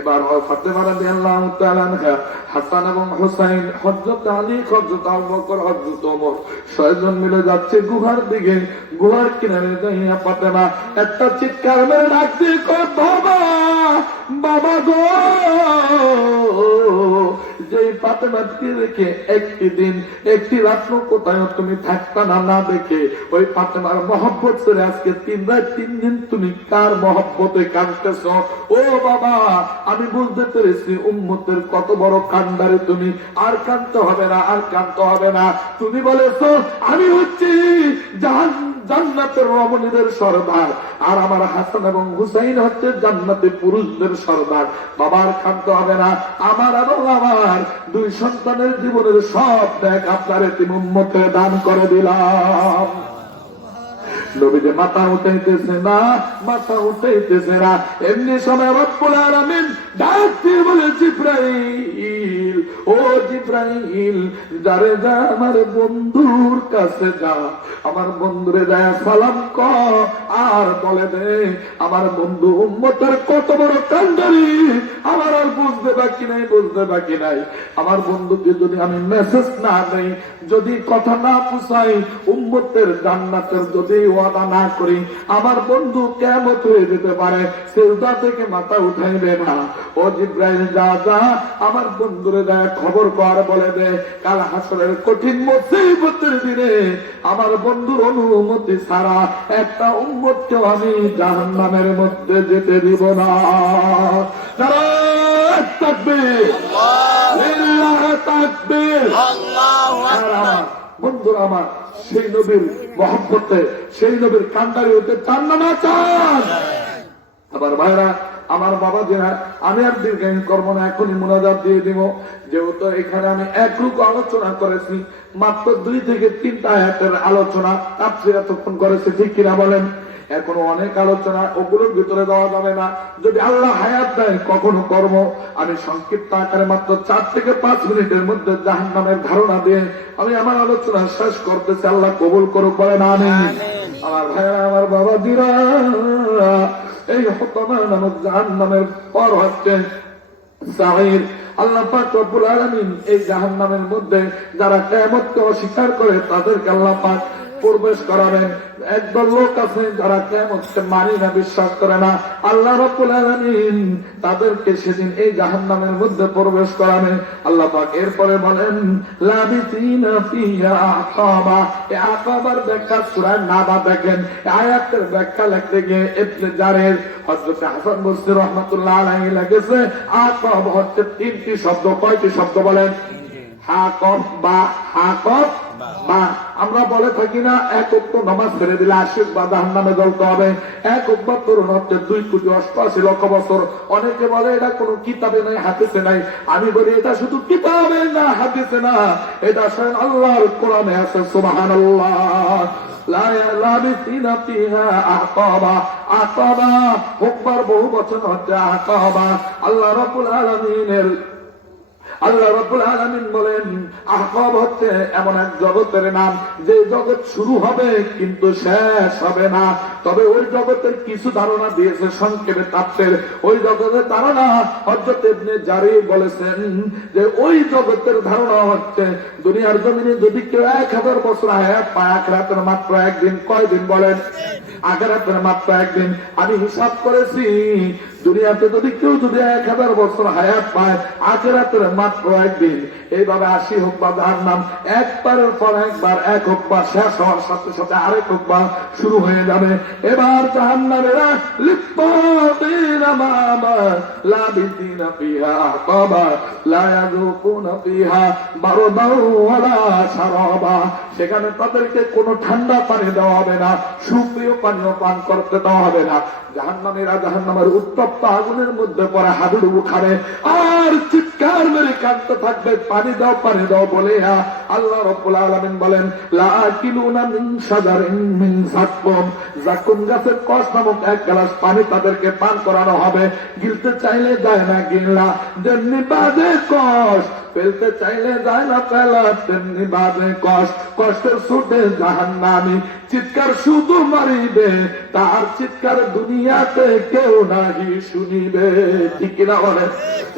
এবার ফাতেমা রাদিয়াল্লাহু তাআলা আনহা হাসান এবং হুসাইন, হযরত আলী, হযরত আবু বকর, হযরত ওমর ছয়জন মিলে যাচ্ছে গুহার দিকে। গুহার কিনারে যাইয়া ফাতেমা একটা চিৎকার মেরে ডাকছে, বাবা বাবা গো। যে ফাতেমাকে রেখে একটি দিন একটি রাত্র কোথায় তুমি থাকতা না, না দেখে ওই ফাতেমার মহব্বত ছেড়ে আজকে 3 রাত 3 দিন তুমি কার মহব্বতে কাঁদতেছ? ও বাবা আমি বুঝতে পেরেছি উম্মতের কত বড় কান্ডারে তুমি। আর কাঁদতে হবে না, আর কাঁদতে হবে না। তুমি বলেছো আমি হচ্ছি জান্নাতের রমণীদের সর্দার, আর আমার হাসান এবং হুসাইন হচ্ছে জান্নাতের পুরুষদের সর্দার। বাবার কাঁদতে হবে না। আমার এবং আমার 2 সন্তানের জীবনের সব দেখ আপনার এতিম উম্মতে দান করে দিলাম। নবীজি মাথা উঠাইতেছে না, মাথা উঠাইতেছে না। এমনি সময় রব্বুল আলামিন ডাক দিয়ে বলে, জিবরাইল, ও জিবরাইল, যারে যা আমার বন্ধুর কাছে যা, আমার বন্ধুরে যায় সালাম কর, আর বলে দে আমার বন্ধু উম্মতের কত বড় কান্ডারি, আমার আর বুঝতে বাকি নাই, বুঝতে বাকি নাই। আমার বন্ধুকে যদি আমি মেসেজ না দেই, যদি কথা না পুষাই, উম্মতের জান্নাতের যদি ওয়াদা না করি, আমার বন্ধু কিয়ামত হয়ে যেতে পারে, সিজদা থেকে মাথা উঠাইবে না। ও জিবরাইল, যা যা আমার বন্ধুরে যায় খবর কর, বলে দে কাল হাসরের কঠিন মুসিবতের দিনে আমার বন্ধুর অনুমতি ছাড়া একটা উম্মতকেও আমি জাহান্নামের মধ্যে যেতে দিব না। নারায়ে তাকবীর, লিল্লাহি তাকবীর। আমার বন্ধুরা, আমার সেই নবীর মহব্বতে, সেই নবীর কান্ডারি হতে চান না চান? আবার ভাইরা, আমার বাবা যারা, আমি আর দীর্ঘায়ন করবো না, এখনই মুনাজাত দিয়ে দিব। যেহেতু এখানে আমি একরূপ আলোচনা করেছি, মাত্র 2 থেকে 3টা আয়াতের আলোচনা আপনি এতক্ষণ করেছে, ঠিক কিনা বলেন? এখনো অনেক আলোচনা, ওগুলোর ভিতরে দেওয়া যাবে না। যদি আল্লাহ হায়াত দেয় কখনো কর্ম, আমি সংক্ষিপ্ত আকারে মাত্র 4 থেকে 5 মিনিটের মধ্যে জাহান্নামের ধারণা দিয়ে আমি আমার আলোচনা শেষ করতেছি। আল্লাহ কবুল করুক, বলেন আমিন। আমার ভাইরা, আমার বাবা দিরা, এই হতমা নামক জাহান্নামের পর হচ্ছে সাঈর। আল্লাহ পাক রব্বুল আলামিন এই জাহান্নামের মধ্যে যারা কিয়ামতকে অস্বীকার করে তাদেরকে আল্লাহ পাক প্রবেশ করাবেন। একদল লোক আছে যারা কিয়ামতকে মানে না, বিশ্বাস করে না, আল্লাহ রাব্বুল আলামিন তাদেরকে সেদিন এই জাহান্নামের মধ্যে প্রবেশ করাবেন। আল্লাহ পাক এরপরে বলেন, লাবিসিনা ফিহা আকাবা। এই আকাবার ব্যাখ্যা সূরা নাবা দেখেন, আয়াতের ব্যাখ্যা লিখতে গিয়ে ইবনে জারির হযরত হাসান বসরি রাহমাতুল্লাহ আলাইহি লিখেছে, আকাব হচ্ছে 3টি শব্দ। কয়টি শব্দ বলেন? হাকব বা, হাকব বা। আমরা বলে থাকি না, এক ওয়াক্ত নামাজ ছেড়ে দিলে 80 বা জাহান্নামে জ্বলতে হবে। এক ওয়াক্ত পূরণ হচ্ছে 2,88,00,000 বছর। অনেকে বলে এটা কোনো কিতাবে নাই, হাদিসে নাই। আমি বলি এটা শুধু কিতাবে না, হাদিসে না, এটা স্বয়ং আল্লাহর কোরআনে আছে। সুবহানাল্লাহ। লা লাবিসিনা ফিহা আকাবা। আকাবা হুকবার বহু বচন হচ্ছে আকাবা। আল্লাহ রাব্বুল আলামিন বলেন, আহকাব হচ্ছে এমন এক জগতের নাম, যে জগৎ শুরু হবে কিন্তু শেষ হবে না। তবে ওই জগতের কিছু ধারণা দিয়েছে সংক্ষেপে তাফসীর। ওই জগতের ধারণা হযরত ইবনে জারির বলেছেন যে ওই জগতের ধারণা হচ্ছে, দুনিয়ার জমিনে যদি কেউ 1000 বছর হায়াত পায়, আখিরাতের মাত্র 1 দিন। কয় দিন বলেন? আখিরাতের মাত্র 1 দিন। আমি হিসাব করেছি, দুনিয়াতে যদি কেউ 1000 বছর হায়াত পায়, আখিরাতের মাত্র 1 দিন। এইভাবে 80 হোক বা জাহান্নাম, একবারের পর একবার, এক হোক বা শেষ হওয়ার সাথে সাথে আরেক হোক বা শুরু হয়ে যাবে। এবার জাহান্নামেরা লিপ্পাতিনা মামা লাবিসিনা ফিহা আকাবা লা ইয়াযুকুনা ফিহা বারদান ওয়ালা শারাবা। সেখানে তাদেরকে কোনো ঠান্ডা পানি দেওয়া হবে না, সুপ্রিয় পানীয় পান করতে দেওয়া হবে না। জাহান্নামীরা জাহান্নামের উত্তপ্ত আগুনের মধ্যে পরে হাবুডুবু খাবে আর চিৎকার মেরে কাঁদতে থাকবে, পানি দাও, পানি দাও বলে। আল্লাহ রাব্বুল আলামিন বলেন, লাআকিলুনা মিন শাজারিন মিন যাকুম। যাকুম গাছের কষ নামক 1 গ্লাস পানি তাদেরকে পান করানো হবে। গিলতে চাইলে যায় না গিলা, যেমনি বাজে কষ, ফেলতে চাইলে যায় না ফেলা, তেমনি বাজে কষ। কষ্টের ছুটে জাহান্নামী চিৎকার শুধু মারিবে, তার চিৎকার দুনিয়াতে কেউ নাহি শুনিবে। ঠিক কিনা বলেন?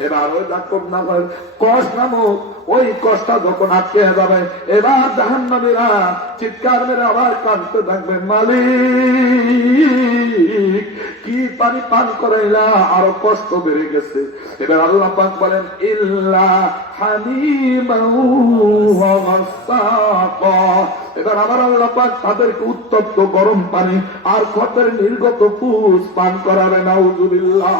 এবার ওই যাকুম নামের কষ নামক ওই কষ্টা যখন আটকে যাবে, এবার জাহান্নামীরা চিৎকার মেরে আবার কাঁদতে থাকবে, মালিক কি পানি পান করাইলা, আরো কষ্ট বেড়ে গেছে। এবার আল্লাহ পাক বলেন, ইল্লা হামিমান ওয়া গাসসাকা। এবার আমার আল্লাহ পাক তাদেরকে উত্তপ্ত গরম পানি আর ক্ষতের নির্গত পুষ পান করাবে। নাউযুবিল্লাহ।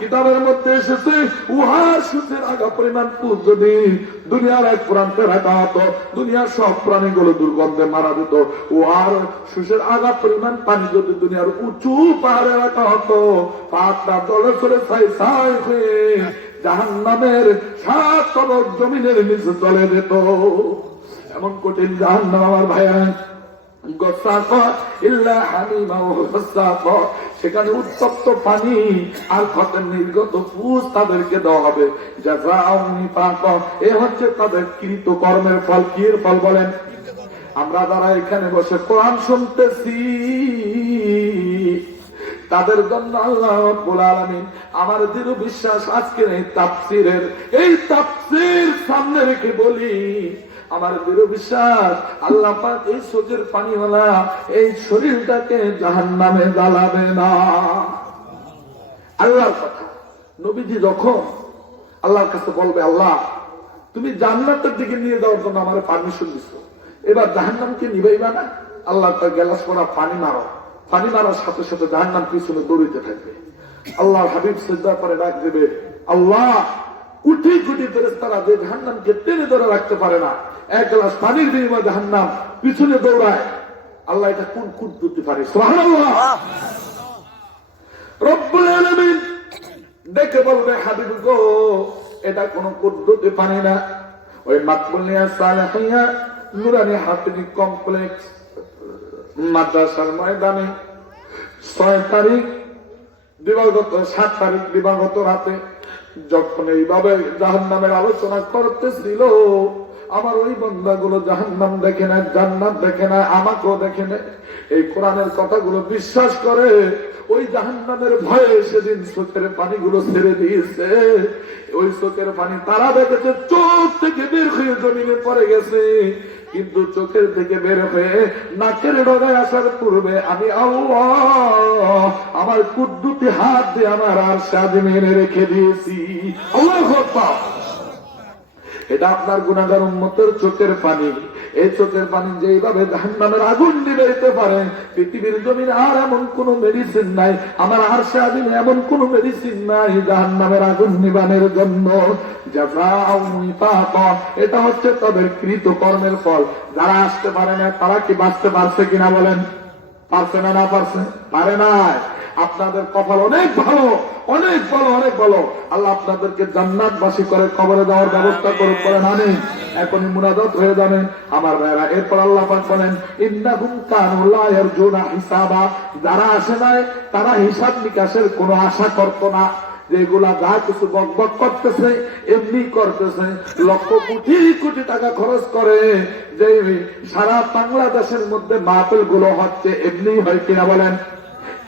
কিতাবের মধ্যে এসেছে, উহার সুখের আগা পরিমাণ পুষ যদি দুনিয়ার এক প্রান্তে রাখা হতো, দুনিয়ার সব প্রাণীগুলো দুর্গন্ধে মারা যেত। উহার সুখের আগা পরিমাণ পানি যদি দুনিয়ার উঁচু পাহাড়ে রাখা হতো, পাহাড়টা জলে চলে ছাই ছাই হয়ে জাহান্নামের 7 তবক জমিনের নিচে চলে যেত। এমন কঠিন জাহান্নাম আমার ভাইয়া। সেখানে উত্তপ্ত পানি আর ক্ষতের নির্গত পুষ তাদেরকে দেওয়া হবে। এ হচ্ছে তাদের কৃত কর্মের ফল। কি এর ফল বলেন? আমরা যারা এখানে বসে কোরআন শুনতেছি তাদের জন্য আল্লাহ রাব্বুল আলামিন আমার দৃঢ় বিশ্বাস আজকের এই তাফসীর সামনে রেখে বলি, আমার দৃঢ় বিশ্বাস আল্লাহ পাক এই চোখের পানিওয়ালা এই শরীরটাকে জাহান্নামে জ্বালাবে না। আল্লাহর কথা। নবীজি যখন আল্লাহর কাছে বলবে, আল্লাহ তুমি জান্নাতের দিকে নিয়ে যাওয়ার জন্য আমার পারমিশন দিছো, এবার জাহান্নামকে নিবাইবা না? আল্লাহ তার গ্যালাস পড়া পানি মারো, পানি মারার সাথে সাথে জাহান্নাম পিছনে দৌড়িতে থাকবে। আল্লাহ হাবিব সিজদা করে ডাক দেবে, আল্লাহ কুটি কুটি ফেরেশতারা যে জাহান্নামকে টেনে ধরে রাখতে পারে না, এক গ্লাস পানির বিনিময়ে জাহান্নাম পিছনে দৌড়ায়। আল্লাহ এটা কোন কুদরতি পারে! সুবহানাল্লাহ। রব্বুল আলামিন দেখে বলবে, হাবিব গো এটা কোন কুদরতি পানি না। ওই মাকবুলিয়া সালেহিয়া নুরানি হাফিজি কমপ্লেক্স মাদ্রাসার ময়দানে 6 তারিখ দিবাগত 7 তারিখ দিবাগত রাতে যখন এইভাবে জাহান্নামের আলোচনা করতেছিল, আমার ওই বান্দাগুলো জাহান্নাম দেখে না, জান্নাত দেখে না, আমাকেও দেখে না, এই কোরআনের কথাগুলো বিশ্বাস করে ওই জাহান্নামের ভয়ে সেদিন চোখের পানিগুলো ছেড়ে দিয়েছে। ওই চোখের পানি তারা দেখেছে চোখ থেকে বের হয়ে জমিনে পড়ে গেছে, কিন্তু চোখের থেকে বের হয়ে নাকের ডগায় আসার পূর্বে আমি আল্লাহ আমার কুদ্দুতি হাত দিয়ে আমার আর সাজমেনে রেখে দিয়েছি। আল্লাহু আকবার। এটা আপনার গুনাহগার উম্মতের চোখের পানি। এই চোখের পানি যেইভাবে জাহান্নামের আগুন নিভাইতে পারে, পৃথিবীর জমিনে আর এমন কোন মেডিসিন নাই, আমার আর সারাদিনে এমন কোন মেডিসিন নাই জাহান্নামের আগুন নিবানের জন্য। এটা হচ্ছে তাদের কৃত কর্মের ফল। যারা আসতে পারে না তারা কি বাঁচতে পারছে কিনা বলেন? পারছে না? না পারছে? পারে নাই। আপনাদের কপাল অনেক ভালো, অনেক ভালো, অনেক ভালো। আল্লাহ আপনাদেরকে জান্নাতবাসী করে কবরে দেওয়ার ব্যবস্থা করে আনেন। এখনই মুনাজাত হয়ে যাবেন আমার ভাইরা। এরপর আল্লাহ পাক বলেন, ইন্নাহুম কানু লা ইয়ারজুনা হিসাবা। যারা আসে নাই তারা হিসাব নিকাশের কোনো আশা করতো না। যেগুলা যা কিছু বকবক করতেছে এমনি করতেছে, লক্ষ কোটি কোটি টাকা খরচ করে যে সারা বাংলাদেশের মধ্যে মাহফিল গুলো হচ্ছে, এমনি হয় কিনা বলেন?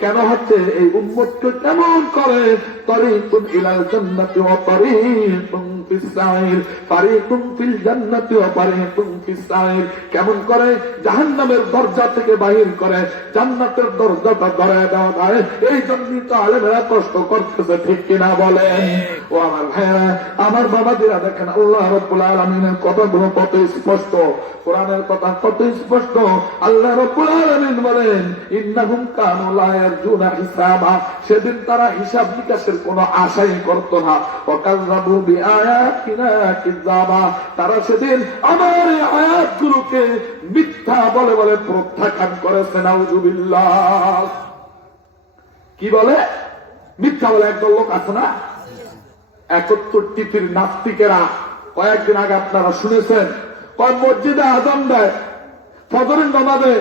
কেন হচ্ছে? এই উম্মতকে কেমন করে তরিকুন ইলাল জান্নাতি ওয়া তরিকুন ফিস সাইর, তরিকুন ফিল জান্নাতি ওয়া তরিকুন ফিস সাইর, কেমন করে জাহান্নামের দরজা থেকে বাহির করে জান্নাতের দরজাটা ধরায় দেওয়া যায়। এই জন্যই তো আলেমেরা কষ্ট করতেছে, ঠিক কিনা বলেন? ও আমার ভাইরা, আমার বাবাজিরা, দেখেন আল্লাহ রাব্বুল আলামিনের কথাগুলো কত স্পষ্ট, কোরআনের কথা কত স্পষ্ট। আল্লাহ রাব্বুল আলামিন বলেন, ইন্নাহুম কানু লা ইয়ারজুনা হিসাবা। সেদিন তারা হিসাব নিকাশের কোনো আশাই করত না। ওয়াকাযযাবু বিআয়াতিনা কিযাবা। তারা সেদিন আমার এই আয়াতগুলোকে মিথ্যা বলে বলে প্রত্যাখ্যান করেছে। নাউযুবিল্লাহ। কি বলে? মিথ্যা বলে। একদল লোক আছে না, 71 টিপির নাস্তিকেরা, কয়েকদিন আগে আপনারা শুনেছেন, কয় মসজিদে আযান দেয়, ফজরের নামাজে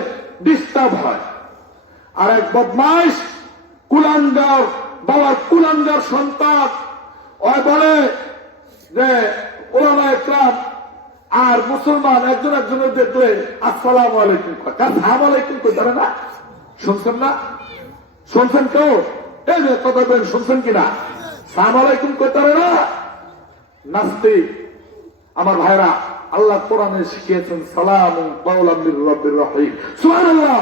ডিস্টার্ব হয়। আর এক বদমাইশ কুলাঙ্গার বাবার কুলাঙ্গার সন্তান ওই বলে যে ওলামায়ে কেরাম আর মুসলমান একজন একজনের দেখলে আসসালামু আলাইকুম কয়। আসসালামু আলাইকুম কইতে পারে না? শুনছেন না? শুনছেন কেউ? এই যে কথা বলেন, শুনছেন কিনা? আসসালামু আলাইকুম কইতে পারে না? নাস্তিক। আমার ভাইরা, আল্লাহ কোরআনে শিখিয়েছেন সালামুন কাওলাম মির রাব্বির রহিম। সুবহানাল্লাহ।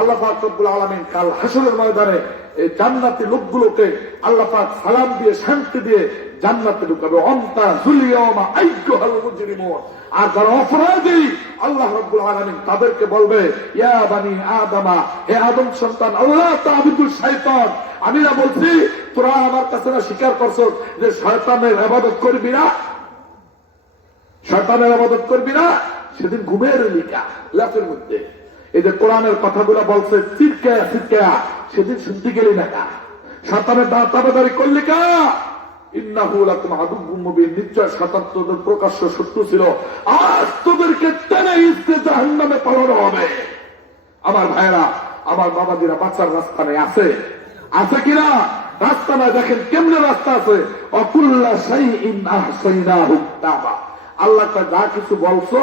আল্লাহ পাক রব্বুল আলামিন কাল হাসরের ময়দানে এই জান্নাতি লোকগুলোকে আল্লাহ পাক সালাম দিয়ে শান্তি দিয়ে জান্নাতে ঢুকাবে। অন্তা যুলিয়ামা আইয়ুহাল মুজরিমুন। আর যারা অপরাধী, আল্লাহ রাব্বুল আলামিন তাদেরকে বলবে, ইয়া বানি আদমা, হে আদম সন্তান, আল্লাহ তা'বুদুশ শাইতান। আমি না বলছি তোরা আমার কাছে না স্বীকার করছো যে শয়তানের ইবাদত করবি না, শয়তানের ইবাদত করবি না? সেদিন ঘুমের লিখা লাফের মধ্যে এই যে কোরআনের কথাগুলো বলছে চিৎকায়া চিৎকায়া, সেদিন শুনতে গেলি না কা? শয়তানের দাঁড়াতাবাদারি করলি কা? ইন্নাহু লাকুম আদুউম মুবিন। নিশ্চয় শয়তান তোদের প্রকাশ্য শত্রু ছিল। আজ তোদেরকে টেনে ইসকে জাহান্নামে পাঠানো হবে। আমার ভাইরা, আমার বাবাজিরা, বাচ্চার রাস্তা নেই, আছে আছে কিনা? রাস্তা না, দেখেন কেমনে রাস্তা আছে। অকুল্লা শাইইন আহসাইনাহু কিতাবা। আল্লাহ যা কিছু বলছো,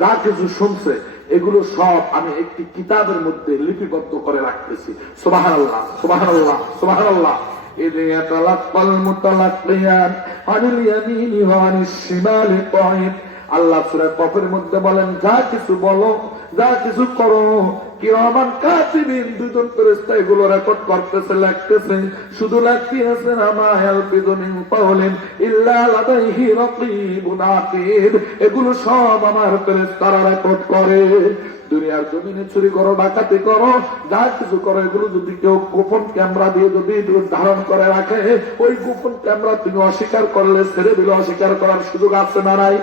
যা কিছু শুনছে, এগুলো সব আমি একটি কিতাবের মধ্যে লিপিবদ্ধ করে রাখতেছি। সুবহানাল্লাহ, সুবহানাল্লাহ, সুবহানাল্লাহ। ইযা ইয়াতালাক্কাল মুতালাক্কিয়ান আনিল ইয়ামিনি ওয়া আনিশ শিমালি কাঈদ। আল্লাহ সূরা কফের মধ্যে বলেন, যা কিছু বলো, যা কিছু করো, কিরামান কাতিবিন, দুজন ফেরেশতা এগুলো রেকর্ড করতেছে, লিখতেছে। শুধু লিখতেছে না, মা ইয়ালফিযু মিন কাওলিন ইল্লা লাদাইহি রাকীবুন আতীদ। এগুলো সব আমার ফেরেশতারা রেকর্ড করে। দুনিয়ার জমিনে চুরি করো, ডাকাতি করো, যা কিছু করো, এগুলো যদি কেউ গোপন ক্যামেরা দিয়ে যদি ধারণ করে রাখে, ওই গোপন ক্যামেরা তুমি অস্বীকার করলে, ছেড়ে দিলে অস্বীকার করার সুযোগ আছে না নাই?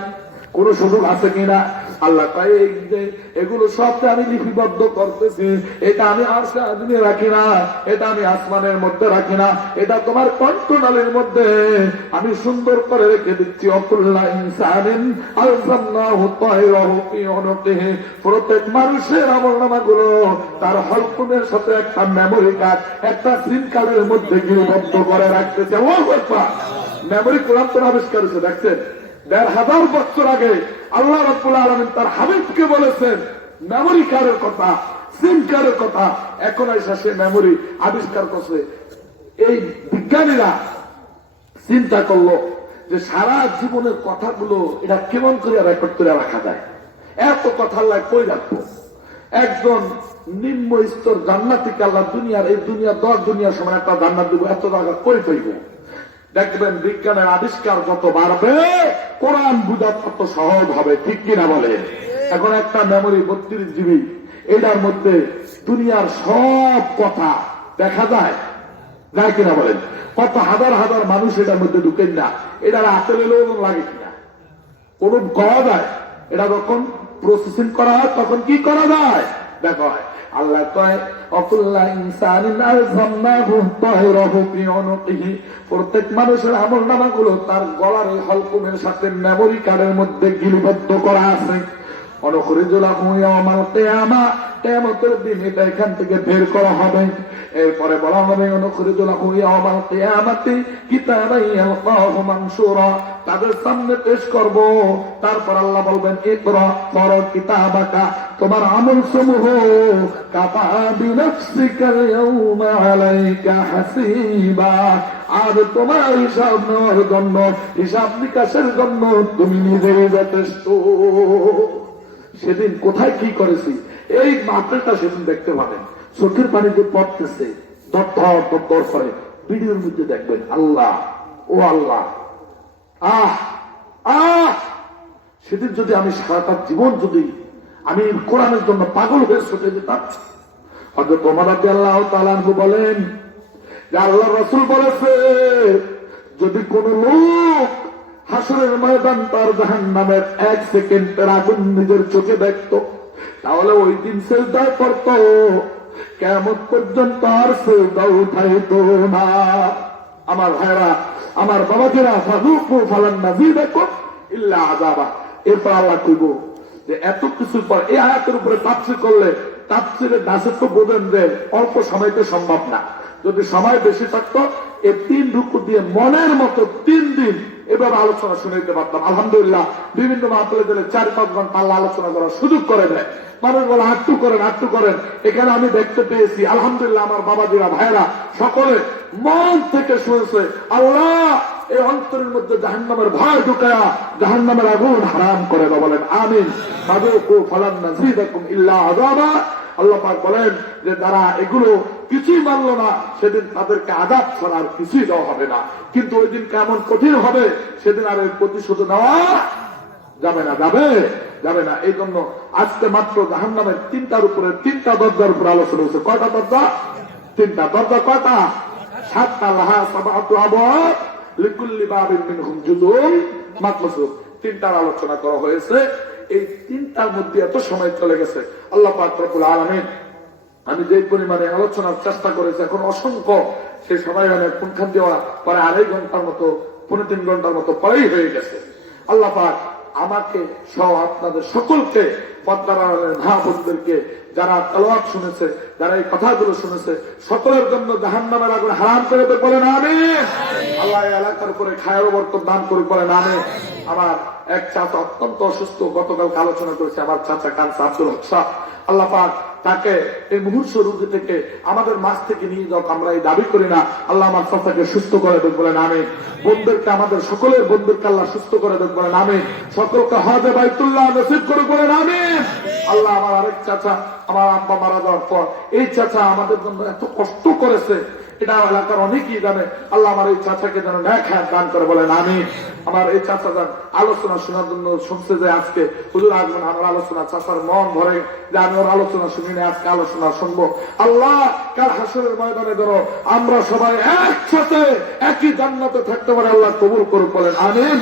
কোন সুযোগ আছে কিনা? আল্লাহ তাই এগুলো সবটা আমি লিপিবদ্ধ করতেছি। এটা আমি আরশে আযমে রাখি না, এটা আমি আসমানের মধ্যে রাখি না, এটা তোমার কণ্ঠনালীর মধ্যে আমি সুন্দর করে রেখে দিচ্ছি। অকুল্লা ইনসানিন আলজামনাহু তায়রাহু ফি উনুকিহি। প্রত্যেক মানুষের আমলনামাগুলো তার হলকুমের সাথে একটা মেমোরি কার্ড, একটা সিম কার্ডের মধ্যে লিপিবদ্ধ করে রাখতেছে। আল্লাহু আকবার। মেমোরি কোরআন তো আবিষ্কার হয়েছে, দেখছেন? ১,৫০০ বছর আগে আল্লাহ রাব্বুল আলামিন তার হাবিবকে বলেছেন মেমোরি কার্ডের কথা, সিম কার্ডের কথা। এখন এসে সে মেমোরি আবিষ্কার করছে। এই বিজ্ঞানীরা চিন্তা করলো যে সারা জীবনের কথাগুলো এটা কেমন করে রেকর্ড করে রাখা যায়। এত কথা আল্লাহ কই রাখবো? একজন নিম্ন স্তর জান্নাতীকে আল্লাহ দুনিয়ার, এই দুনিয়া 10 দুনিয়ার সমান একটা জান্নাত দিব, এত টাকা কই পাইব? দেখবেন বিজ্ঞানের আবিষ্কার যত বাড়বে, কোরআন বুঝা তত সহজ হবে, ঠিক কিনা বলে? এখন একটা মেমোরি 32 জিবি, এটার মধ্যে দুনিয়ার সব কথা দেখা যায়, যায় কিনা বলেন? কত হাজার হাজার মানুষ এটার মধ্যে ঢুকেন না, এটার আপেল এলেও লাগে কিনা? কোন করা যায়? এটা যখন প্রসেসিং করা হয় তখন কি করা যায় দেখা হয়। আল্লাহ কয় অকুল্লা ইনসানিন আলজামনাহু তায়রাহু ফি উনুকিহি। প্রত্যেক মানুষের আমলনামাগুলো তার গলার এই হলকুমের সাথে মেমোরি কার্ডের মধ্যে লিপিবদ্ধ করা আছে। অনুখরিজু লাহু ইয়াওমাল কিয়ামা, কিয়ামতের দিন এটা এখান থেকে বের করা হবে। এরপরে বলা হবে অনুখরিজু লাহু ইয়াওমাল কিয়ামাতি কিতাবান ইয়ালকাহু মানশুরা, তাদের সামনে পেশ করব। তারপর আল্লাহ বলবেন ইকরা পড়ো কিতাবাকা, তোমার আমল সমূহ, কাফা বিনাফসিকাল ইয়াওমা আলাইকা হাসিবা, আর তোমার হিসাব নেওয়ার জন্য, হিসাব নিকাশের জন্য তুমি নিজেই যথেষ্ট। সেদিন কোথায় কি করেছি এই মাত্রাটা সেদিন দেখতে পাবেন। চোখের পানিতে পড়তেছে, দর দর করে ভিডিওর মধ্যে দেখবেন। আল্লাহ, ও আল্লাহ, আহ আহ সেদিন যদি আমি সারাটা জীবন যদি আমি কোরআনের জন্য পাগল হয়ে ছুটে যেতাম। হযরত ওমর রাদিয়াল্লাহু তাআলা আনহু বলেন যে আল্লাহ রাসূল বলেছে, যদি কোন লোক হাসরের ময়দান তার জাহান্নামের 1 সেকেন্ডের আগুন নিজের চোখে দেখত, তাহলে ওই দিন সিজদায় পড়ত, কিয়ামত পর্যন্ত আর সিজদা উঠাইতো না। আমার ভাইরা, আমার বাবাজিরা, ফাযুকু ফালান নাযীদাকুম ইল্লা আযাবা। এরপর আল্লাহ কইব যে এত কিছুর পর এই আয়াতের উপরে তাফসীর করলে, তাফসীরের দাসে তো বোঝেন যে অল্প সময়তে সম্ভব না। যদি সময় বেশি থাকতো এই 3 রুকু দিয়ে মনের মতো 3 দিন এভাবে আলোচনা শুনে দিতে পারতাম। আলহামদুলিল্লাহ বিভিন্ন মাহফিলে গেলে 4-5 ঘন্টা আল্লাহ আলোচনা করার সুযোগ করে দেয়। মানুষ বলে আটটু করেন, আটটু করেন। এখানে আমি দেখতে পেয়েছি আলহামদুলিল্লাহ আমার বাবাজিরা, ভাইরা সকলে মন থেকে শুনেছে। আল্লাহ এই অন্তরের মধ্যে জাহান্নামের ভয় ঢুকায়া জাহান্নামের আগুন হারাম করে দাও, বলেন আমিন। ফাযুকু ফালান নাযীদাকুম ইল্লা আযাবা। আল্লাহ পাক বলেন যে যারা এগুলো কিছুই মানল না, সেদিন তাদেরকে আযাব ছাড়া আর কিছুই দেওয়া হবে না। কিন্তু ওই দিন কেমন কঠিন হবে, সেদিন আর এর প্রতিশোধ নেওয়া যাবে না, যাবে না। এই জন্য আজকে মাত্র জাহান্নামের 3টার উপরে, 3টা দরজার উপরে আলোচনা হয়েছে। কয়টা দরজা? 3টা দরজা। কয়টা? 7টা। লাহা সাবআতু আবওয়াব লিকুল্লি বাবিন মিনহুম জুজুন মাকসুদ। 3টার আলোচনা করা হয়েছে। এই 3টার মধ্যে এত সময় চলে গেছে। আল্লাহ পাক রব্বুল আলামিন আমি যে পরিমাণে আলোচনার চেষ্টা করেছি, এখন অসংখ্য সেই সময় অনেক পুনখান দেওয়া পরে 2.5 ঘন্টার মতো, 3.5 ঘন্টার মতো পরেই হয়ে গেছে। আল্লাহ পাক আমাকে সহ আপনাদের সকলকে পর্দার আড়ালের মা বোনদেরকে যারা তেলাওয়াত শুনেছে, যারা এই কথাগুলো শুনেছে, সকলের জন্য জাহান্নামের আগুন হারাম করে দেবে বলেন আমিন। আল্লাহ এই এলাকার উপরে খায়ের বরকত দান করুক বলেন আমিন। আমার এক চাচা অত্যন্ত অসুস্থ, গতকালকে আলোচনা করেছে, আমার চাচা কানসা আব্দুল হক সাহেব, আল্লাহ পাক তাকে এই মুহূর্ত রোগী থেকে আমাদের মাঝ থেকে নিয়ে যাও, আমরা এই দাবি করি না। আল্লাহ আমার চাচাকে সুস্থ করে দেখ বলেন আমিন। বন্ধুদেরকে, আমাদের সকলের বন্ধুদেরকে আল্লাহ সুস্থ করে দেখ বলেন আমিন। সকলকে হজে বাইতুল্লাহ নসিব করে বলেন আমিন। আল্লাহ আমার আরেক চাচা, আমার আব্বা মারা যাওয়ার পর এই চাচা আমাদের জন্য এত কষ্ট করেছে, এটা এলাকার অনেকেই জানে। আল্লাহ আমার এই চাচাকে যেন ন্যাক হায়াত দান করে বলেন আমিন। আমার এই চাচা যান আলোচনা শোনার জন্য শুনছে যে আজকে হুজুর আসবেন, আমার আলোচনা চাচার মন ভরে যে আমি ওর আলোচনা শুনিনি, আজকে আলোচনা শুনবো। আল্লাহ কাল হাসরের ময়দানে যেন আমরা সবাই একসাথে একই জান্নাতে থাকতে পারে, আল্লাহ কবুল করুক বলেন আমিন।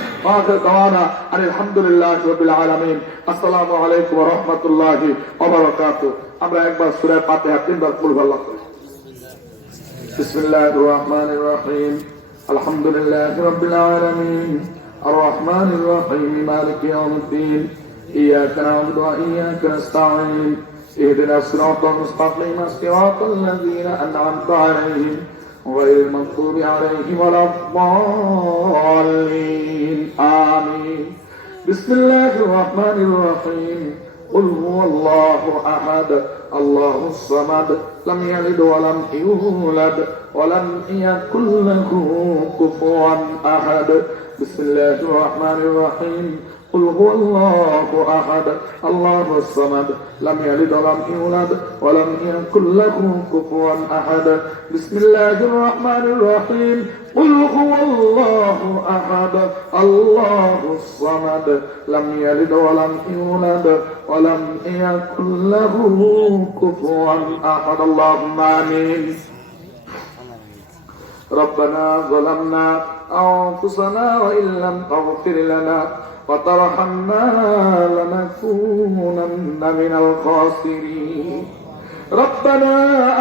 দাওয়ানা আলহামদুলিল্লাহ রাব্বিল আলামিন। আসসালামু আলাইকুম ওয়া রাহমাতুল্লাহি ওয়া বারাকাতুহু। আমরা একবার সূরা ফাতিহা তিনবার পড়ব আল্লাহ। বিসমিল্লাহির রহমানির রহিম। আলহামদুলিল্লাহি রাব্বিল আলামিন। الرحمن الرحيم مالك يوم الدين إياك نعبد وإياك نستعين اهدنا الصراط المستقيم صراط الذين أنعمت عليهم غير المغضوب عليهم ولا الضالين آمين. بسم الله الرحمن الرحيم. قل هو الله أحد الله الصمد لم يلد ولم يولد ولم يكن له كفوا أحد. بسم الله الرحمن الرحيم. قل هو الله أحد الله الصمد لم يلد ولم يولد ولم يكن له كفوا أحد. بسم الله الرحمن الرحيم. قل هو الله أحد الله الصمد لم يلد ولم يولد ولم يكن له كفوا أحد. اللهم آمين. ربنا ظلمنا أنفسنا وإن لم تغفر لنا وترحمنا لنكونن من الخاسرين. ربنا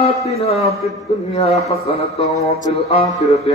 آتنا في الدنيا حسنة وفي الآخرة